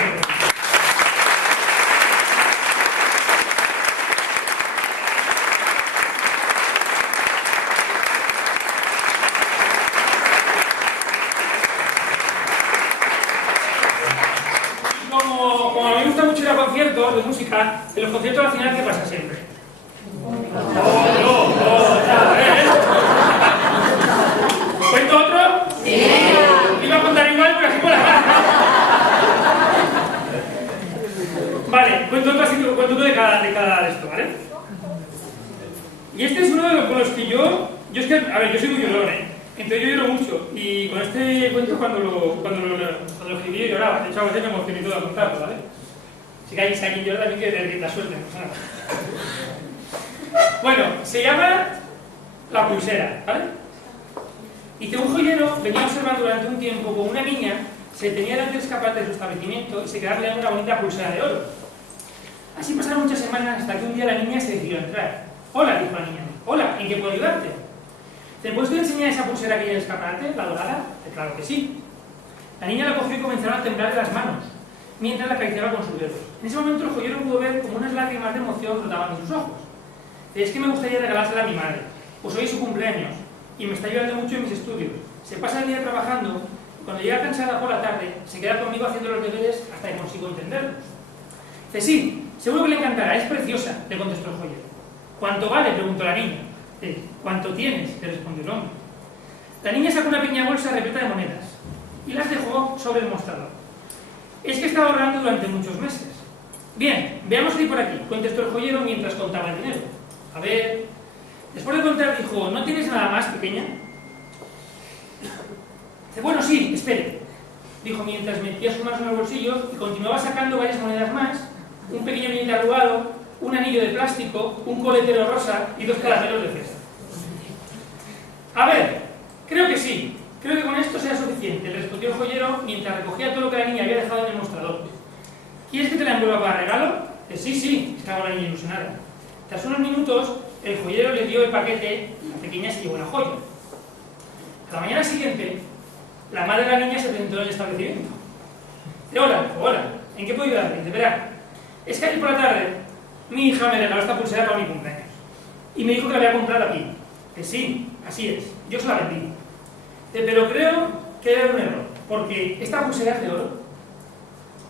Como a mí me gusta mucho ir a conciertos de música, en los conciertos al final, ¿qué pasa siempre? ¿Cuento otro? Sí. Iba a contar igual, pero así por la. Vale, cuento otro, así, cuento uno de cada de esto, ¿vale? Y este es uno de los que yo es que, a ver, yo soy muy llorón, entonces yo lloro mucho, y con este cuento cuando lo escribí yo lloraba, de hecho a veces me emocioné todo a contarlo, ¿vale? Si hay quien llora también que la suerte, no pasa nada. Bueno, se llama La pulsera, ¿vale? Dice, un joyero venía observando durante un tiempo como una niña se detenía delante del escaparate de su establecimiento y se quedaba mirando una bonita pulsera de oro. Así pasaron muchas semanas hasta que un día la niña se decidió a entrar. Hola, dijo la niña. Hola, ¿en qué puedo ayudarte? ¿Te puedes enseñar esa pulsera que hay en el escaparate, la dorada? Claro que sí. La niña la cogió y comenzaron a temblar de las manos, mientras la acariciaba con sus dedos. En ese momento el joyero pudo ver como unas lágrimas de emoción flotaban en sus ojos. Es que me gustaría regalársela a mi madre, pues hoy es su cumpleaños y me está ayudando mucho en mis estudios. Se pasa el día trabajando y cuando llega cansada por la tarde se queda conmigo haciendo los deberes hasta que consigo entenderlos. Dice, sí, seguro que le encantará, es preciosa, le contestó el joyero. ¿Cuánto vale?, preguntó la niña. ¿Cuánto tienes?, le respondió el hombre. La niña sacó una pequeña bolsa repleta de monedas y las dejó sobre el mostrador. Es que estaba ahorrando durante muchos meses. Bien, veamos qué hay por aquí, contestó el joyero mientras contaba el dinero. A ver... Después de contar dijo, ¿no tienes nada más, pequeña? Dice, bueno, sí, espere. Dijo mientras metía sus manos en los bolsillos y continuaba sacando varias monedas más, un pequeño billete arrugado, un anillo de plástico, un coletero rosa y 2 caramelos de fresa. A ver, creo que sí. Creo que con esto sea suficiente, le respondió el joyero mientras recogía todo lo que la niña había dejado en el mostrador. ¿Quieres que te la envuelva para regalo? Sí, sí, estaba la niña ilusionada. Tras unos minutos, el joyero le dio el paquete y la pequeña se llevó la joya. A la mañana siguiente, la madre de la niña se presentó en el establecimiento. Dice, hola, ¿en qué puedo ayudarte? Dice, verá, es que ayer por la tarde mi hija me regaló esta pulsera para mi cumpleaños y me dijo que la voy a comprar aquí. Sí, así es, yo se la vendí. Pero creo que hay un error, porque esta pulsera es de oro.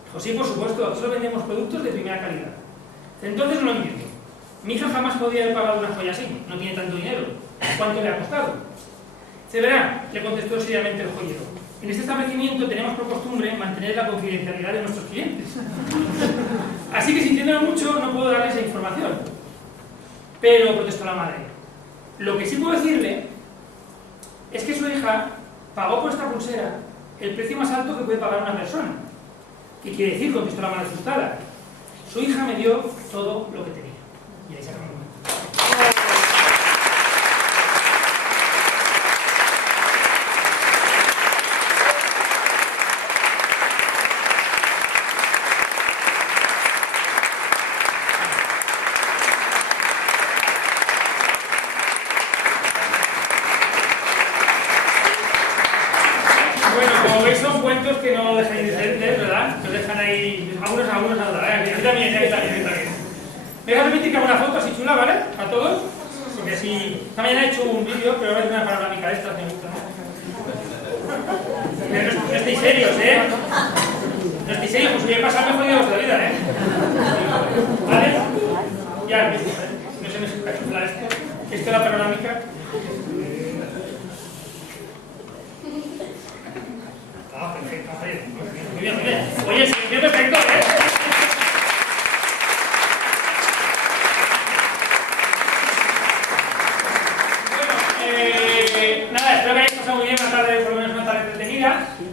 Dijo, sí, por supuesto, solo vendemos productos de primera calidad. Entonces no lo entiendo. Mi hija jamás podría haber pagado una joya así, no tiene tanto dinero. ¿Cuánto le ha costado? Se verá, le contestó seriamente el joyero. En este establecimiento tenemos por costumbre mantener la confidencialidad de nuestros clientes. Así que sintiéndolo mucho, no puedo darle esa información. Pero, protestó la madre, lo que sí puedo decirle es que su hija pagó por esta pulsera el precio más alto que puede pagar una persona. ¿Qué quiere decir? Contestó la madre asustada. Su hija me dio todo lo que tenía. Y ahí se acabó. Que no dejan indiferentes, ¿verdad? Que os dejan ahí, algunos a otra, ¿eh? Aquí también. Me voy a permitir que haga una foto así chula, ¿vale? A todos, porque así... Esta mañana he hecho un vídeo, pero voy a hacer una panorámica de estas, me gusta, ¿no? No estéis serios, ¿eh? No estéis serios, pues voy a pasar mejor día de vuestra vida, ¿eh? ¿Vale? Ya, no se me escucha esto. Esto es la panorámica. Perfecto, muy bien. Oye, sí, perfecto, ¿eh? Bueno, nada, espero que hayáis pasado muy bien una tarde, por lo menos una tarde entretenida.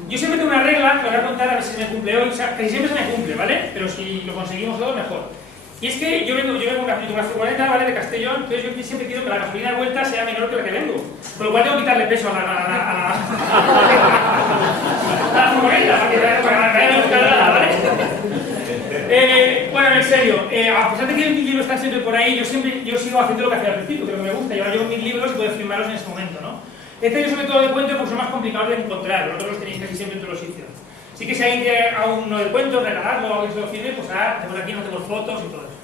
Yo siempre tengo una regla que os voy a contar a ver si se me cumple hoy, o sea, casi siempre se me cumple, ¿vale? Pero si lo conseguimos todo, mejor. Y es que yo vengo con una furgoneta, ¿vale? De Castellón, entonces yo siempre quiero que la gasolina de vuelta sea menor que la que vengo. Con lo cual tengo que quitarle peso a la furgoneta, para que vaya menos cargada, ¿vale? Bueno, en serio, a pesar de que mis libros están siempre por ahí, yo sigo haciendo lo que hacía al principio, que es lo que me gusta. Y ahora llevo mis libros y puedo firmarlos en este momento, ¿no? Este yo sobre todo de cuento porque son más complicados de encontrar, vosotros los tenéis casi siempre en todos los sitios. Así que si alguien quiere aún no del cuento, regalarlo o alguien se lo firme, pues ahora tenemos aquí, nos hacemos fotos y todo eso.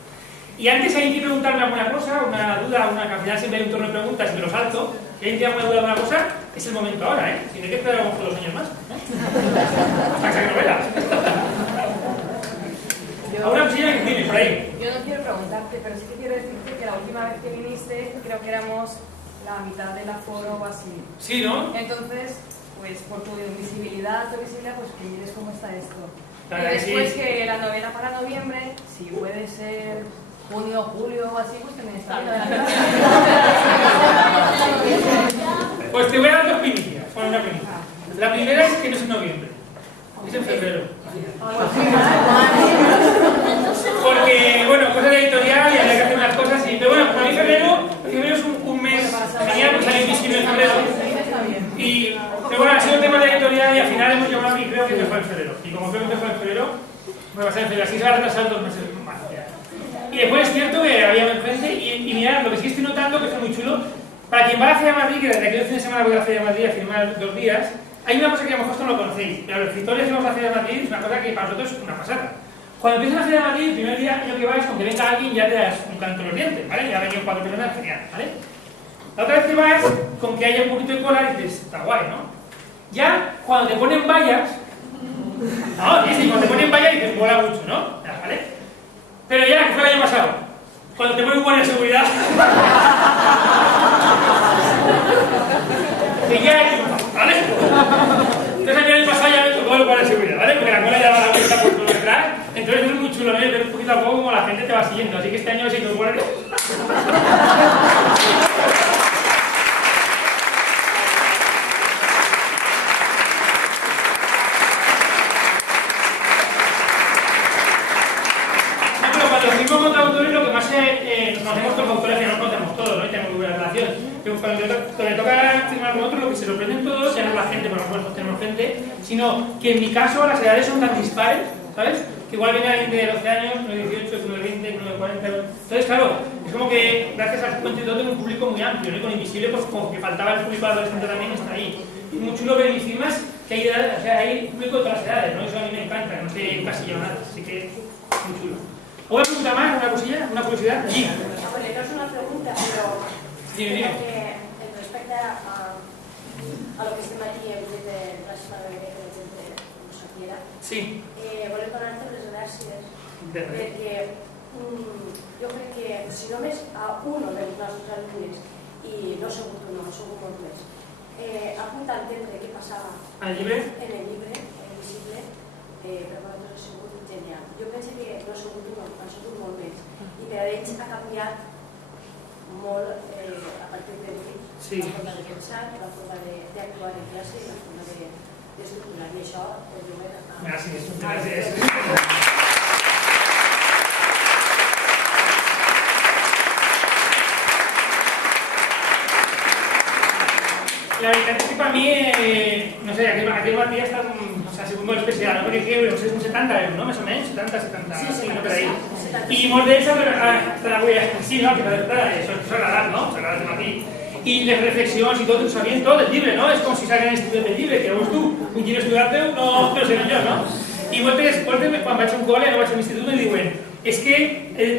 Y antes alguien quiere preguntarme alguna cosa, una duda, que al final siempre hay un turno de preguntas y me lo salto. Si alguien tiene alguna duda de alguna cosa, es el momento ahora, ¿eh? Si no hay que esperar unos 2 años más, ¿eh? Hasta que saque novelas. ¿Alguna cosilla que tienes por ahí? Yo no quiero preguntarte, pero sí que quiero decirte que la última vez que viniste, creo que éramos la mitad del aforo o así. Sí, ¿no? Entonces, pues por tu visibilidad, pues que mires cómo está esto. Claro, y después sí. que la novena para noviembre, si puede ser junio, julio o así, pues que me está viendo. Pues te voy a dar 2 primicias. Bueno, una primicia. La primera es que no es en noviembre, es en febrero. Porque, bueno, cosas de editorial y había que hacer unas cosas y... Pero bueno, para mí febrero es un mes genial porque salió Invisible en febrero. Y, pero bueno, ha sido un tema de editorial y al final hemos llegado aquí, creo que mejor en febrero. Y como creo que mejor en febrero, pues va a ser en febrero. Así se va a retrasar 2 meses más. Y después es cierto que había gente y mirad, lo que sí estoy notando que es muy chulo, para quien va a la Feria de Madrid, que desde aquí el fin de semana voy a la Feria de Madrid a firmar 2 días, hay una cosa que a lo mejor esto no lo conocéis, pero los escritores que vamos a la Feria de Madrid es una cosa que para nosotros es una pasada. Cuando empiezas la Feria de Madrid, el primer día lo que vas, con que venga alguien ya te das un canto en los dientes, ¿vale? Ya han venido 4 personas, genial, ¿vale? La otra vez que vas, con que haya un poquito de cola, dices, está guay, ¿no? Ya, cuando te ponen vallas, no, sí, cuando te ponen vallas dices, mola mucho, ¿no? ¿Vale? Pero ya, que fue el año pasado, cuando te ponen un guardia de seguridad, que ya, ¿vale? Entonces el año pasado ya me tocó el guardia de seguridad, ¿vale? Porque la cola ya va a la vuelta por todo detrás, entonces es muy chulo, ¿no? Ver un poquito a poco como la la gente te va siguiendo, así que este año ha sido bueno. Contra autores, lo que más nos conocemos con los autores que no conocemos todos, ¿no? Y tenemos buena relación. Pero cuando le toca firmar con otros, lo que se sorprenden todos, ya no es la gente, por supuesto, tenemos gente, sino que en mi caso las edades son tan dispares, ¿sabes? Que igual viene alguien de 12 años, uno de 18, uno de 20, uno de 40. Entonces, claro, es como que gracias al cuento y todo tengo un público muy amplio, ¿no? Y con Invisible, pues como que faltaba el público adolescente también, está ahí. Y muy chulo ver encima que hay edades, o sea, hay público de todas las edades, ¿no? Eso a mí me encanta, no sé encasillado nada, así que muy chulo. ¿Una pregunta más? ¿Una cosilla? ¿Una curiosidad? Sí. Hombre, no es una pregunta, pero dime. respecto a lo que estem aquí en vez de la quiera, sí. volem donar-te les gràcies perquè jo crec que si només a un dels nostres alumnes, i no ha sigut un, ha sigut molt més, ha pogut entendre què passava en el llibre, Invisible, per vosaltres ha sigut genial. Jo penso que no ha sigut un, ha sigut molt més, i per a ells ha canviat molt a partir d'ells, la forma de pensar, la forma d'actuar en classe i la forma d'estructurar, i això ho diuen a... Gràcies. La veritat és que per mi, no sé, aquell matí ha estat ha sigut molt especial, no? Perquè no sé, un 70 euros, no? Més o menys, 70, no, per ahí. I molts d'ells estan avui, sí, no, que això s'ha agradat, no? S'ha agradat el matí. I les reflexions i tot, ho sabien tot del llibre, no? És com si s'hagués estudiat el llibre, que veus tu, un llibre estudiat-te, no sé jo, no? I moltes, quan vaig a un col·le, no vaig a l'institut, me diuen és que,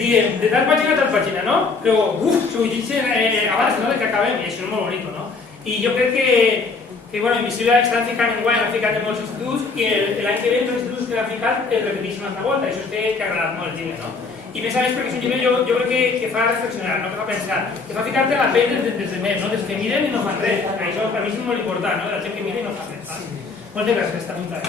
diem, de tal pàgina a tal pàgina, no? Però, s'ho llegeixen abans, no?, que acabem, i això és molt bonic, no? I jo crec que bueno, Invisible estan ficant en guany, l'han ficat en molts instituts, i l'any que ve els instituts que l'han ficat es repeteixen una altra volta, i això és que ha agradat molt el llibre, no? I més a més perquè és un llibre jo crec que fa reflexionar, no que fa pensar, que fa ficar-te en la pell des de més, no? Des que miren i no fan res, això per mi és molt important, no? La gent que mira i no fa res. Moltes gràcies, està molt bé.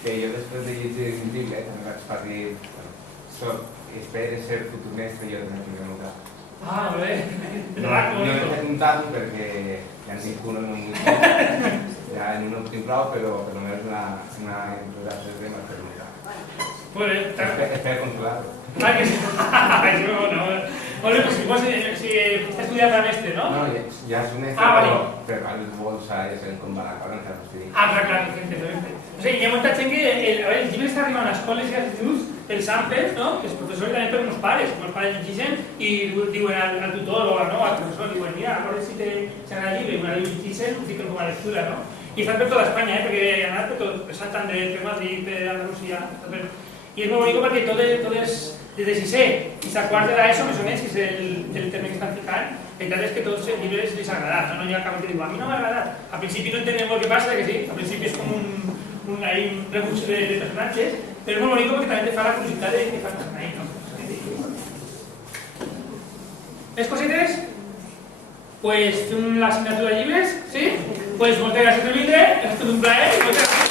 Que jo després de llegir Invisible també vaig dir espero ser futur mestre i jo també tinc un cas. Molt bé. No he fet un tatu perquè ja en tinc un molt ja en un no tinc prou, però només una improvisació de tema per un cas. Molt bé. Espero controlar-ho. Ah, que sí. Molt bé, pues si has estudiat per mestre, no? No, ja és un mestre, però els vols ja sabem com van acabar en cada estudi. Clar, diferente. O sigui, hi ha molta gent que el llibre està arribant a escoles i a instituts, els samples, no? Que els professors també per uns pares llegeixen i diuen al tutor o al professor, diuen, mira, a veure si t'agrada el llibre, i una vegada llegeixen, ho fiquen com a lectura, no? I estan per tota Espanya, perquè han anat per tot, per Santander, per Madrid, per Andalusia, i és molt bonic perquè tot és des de sisè fins a quart de l'ESO, més o menys, que és el terme que estan ficant, la veritat és que tots els llibres les ha agradat, no hi ha cap que diu, a mi no m'ha agradat. Al principi no entenem molt què passa, que sí, al principi és com un rebuig de personatges, però és molt bonic perquè també te fa la curiositat de què fan ahí, no? ¿Més cosites? Pues fem la assignatura de llibres, sí? Pues moltes gràcies per vindre, ha estat un plaer, moltes gràcies.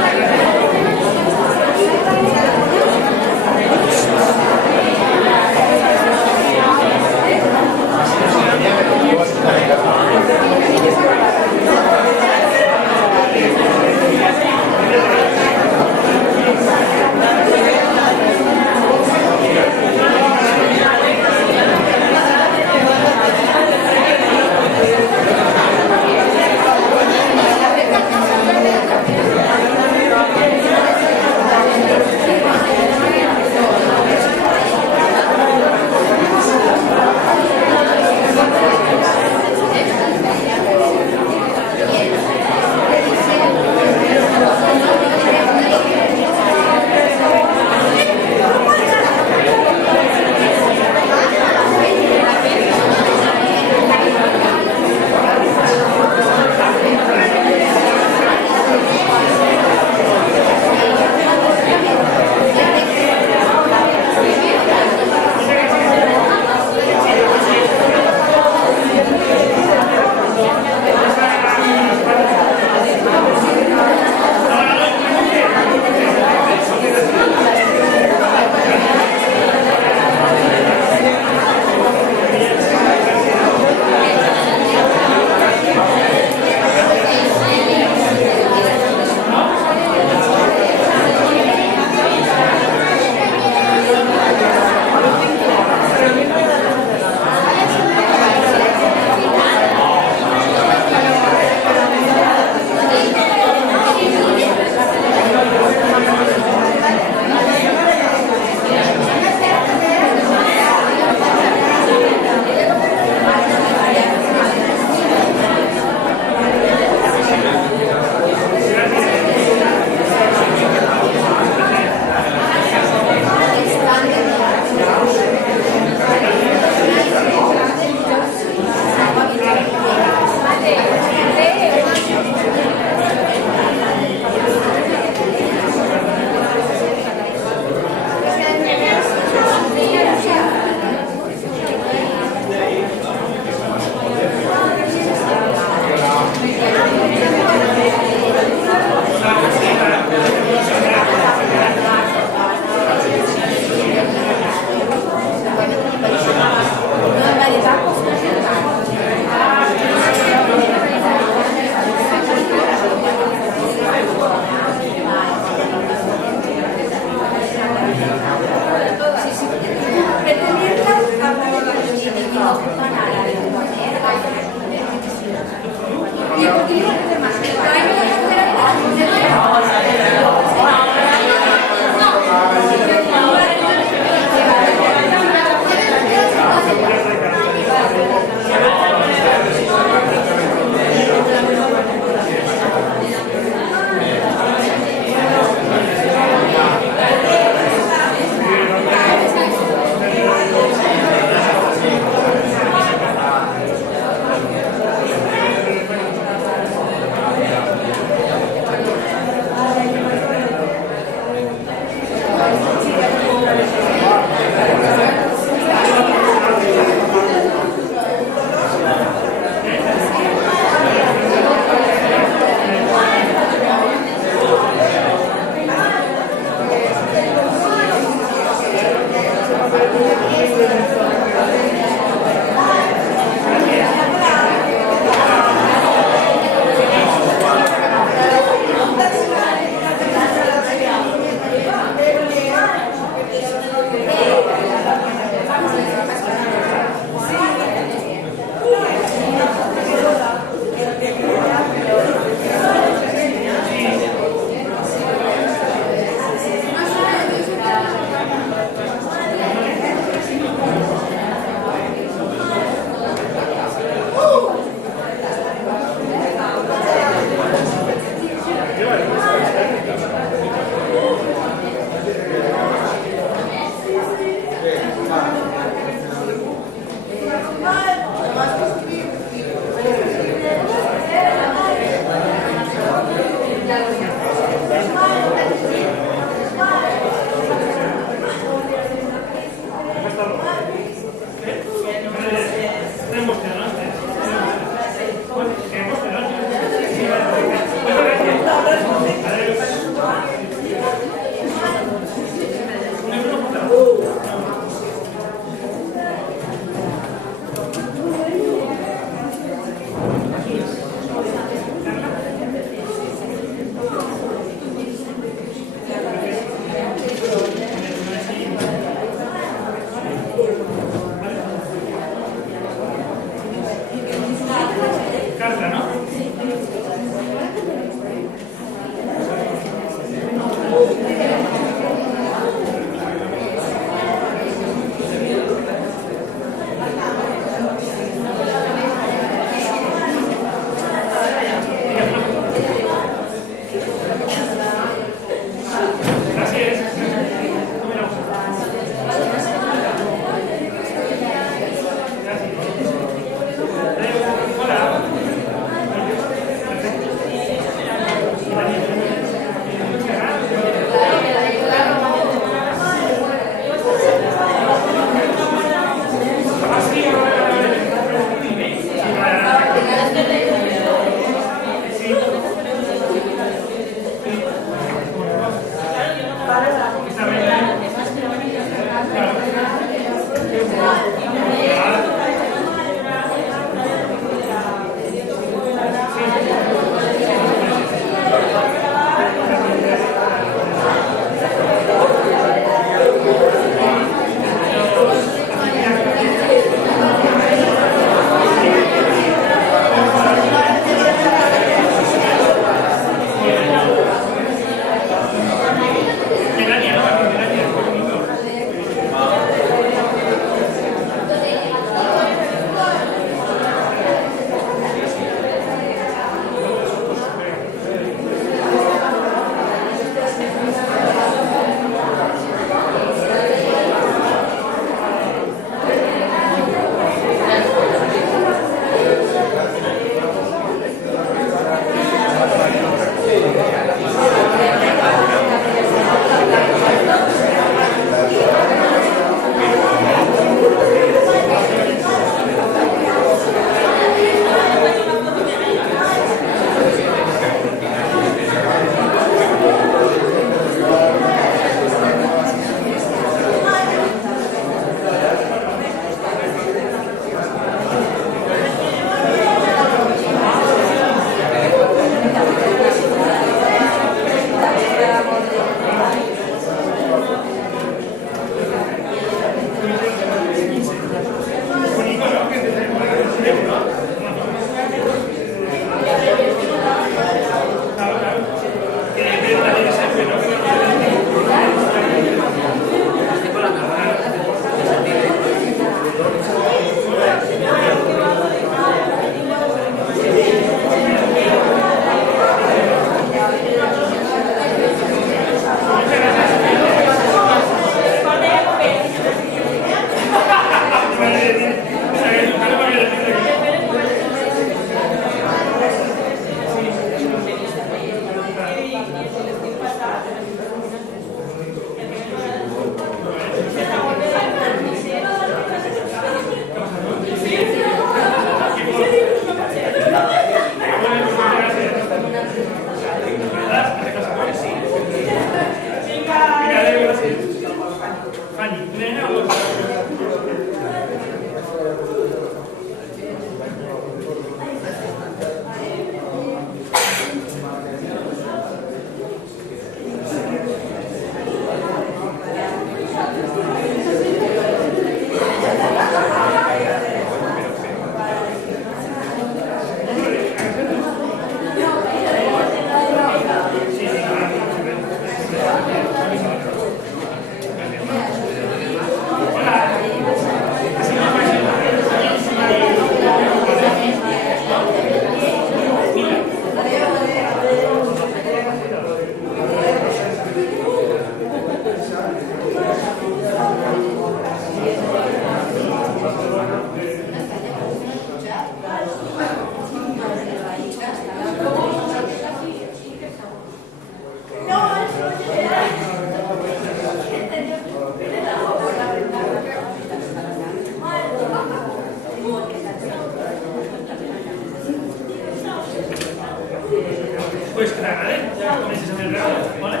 agradezco, ya con ese es el regalo. Hola.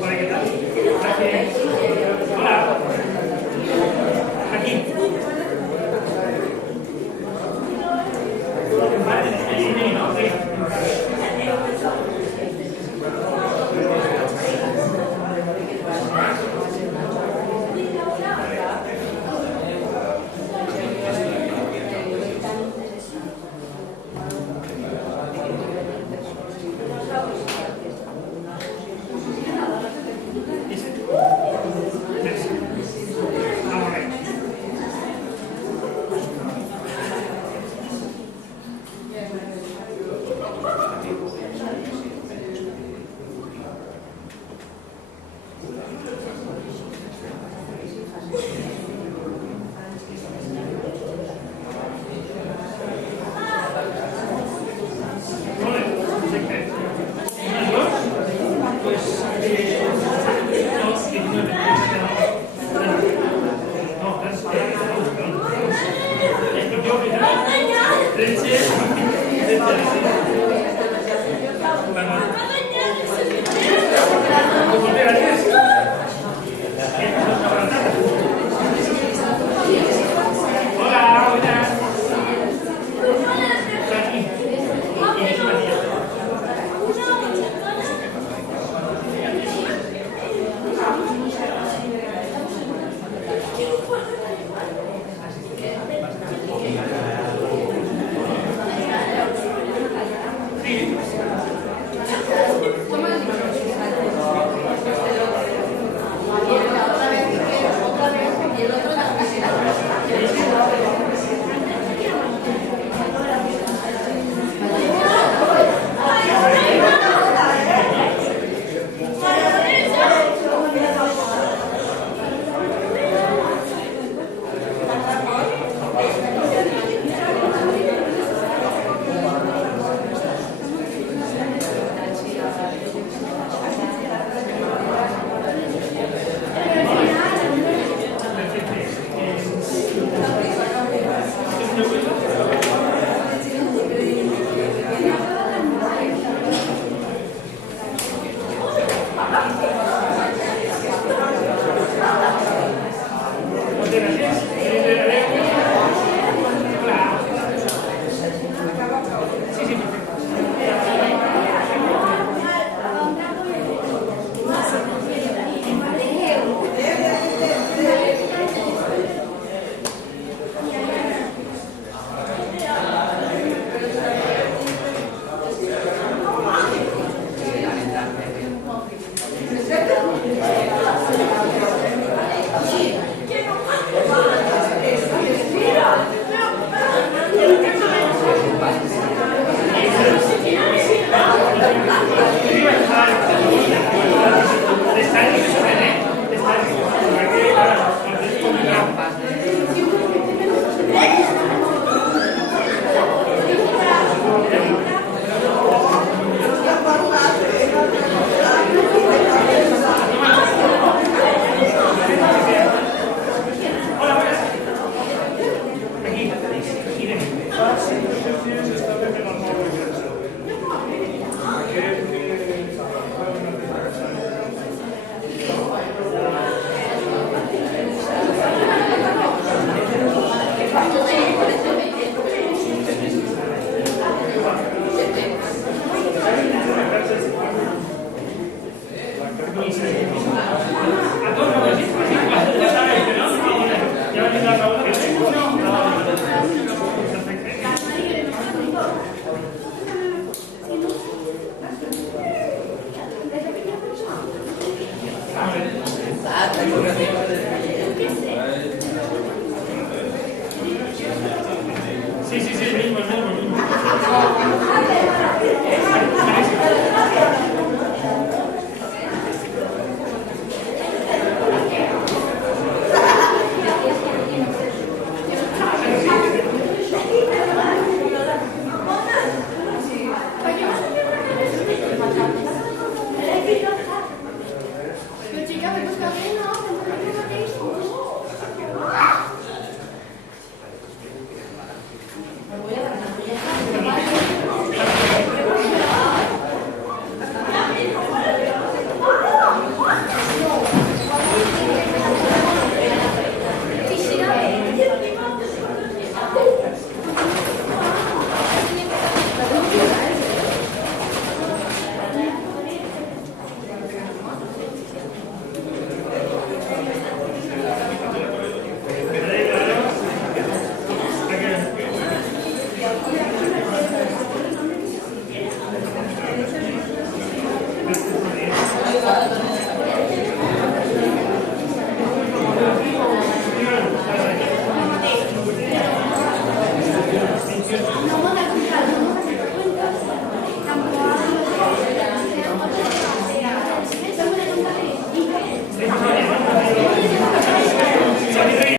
Hola, ¿qué tal? Gracias. Hola. Aquí. Vale, sí, ¿no? Sí.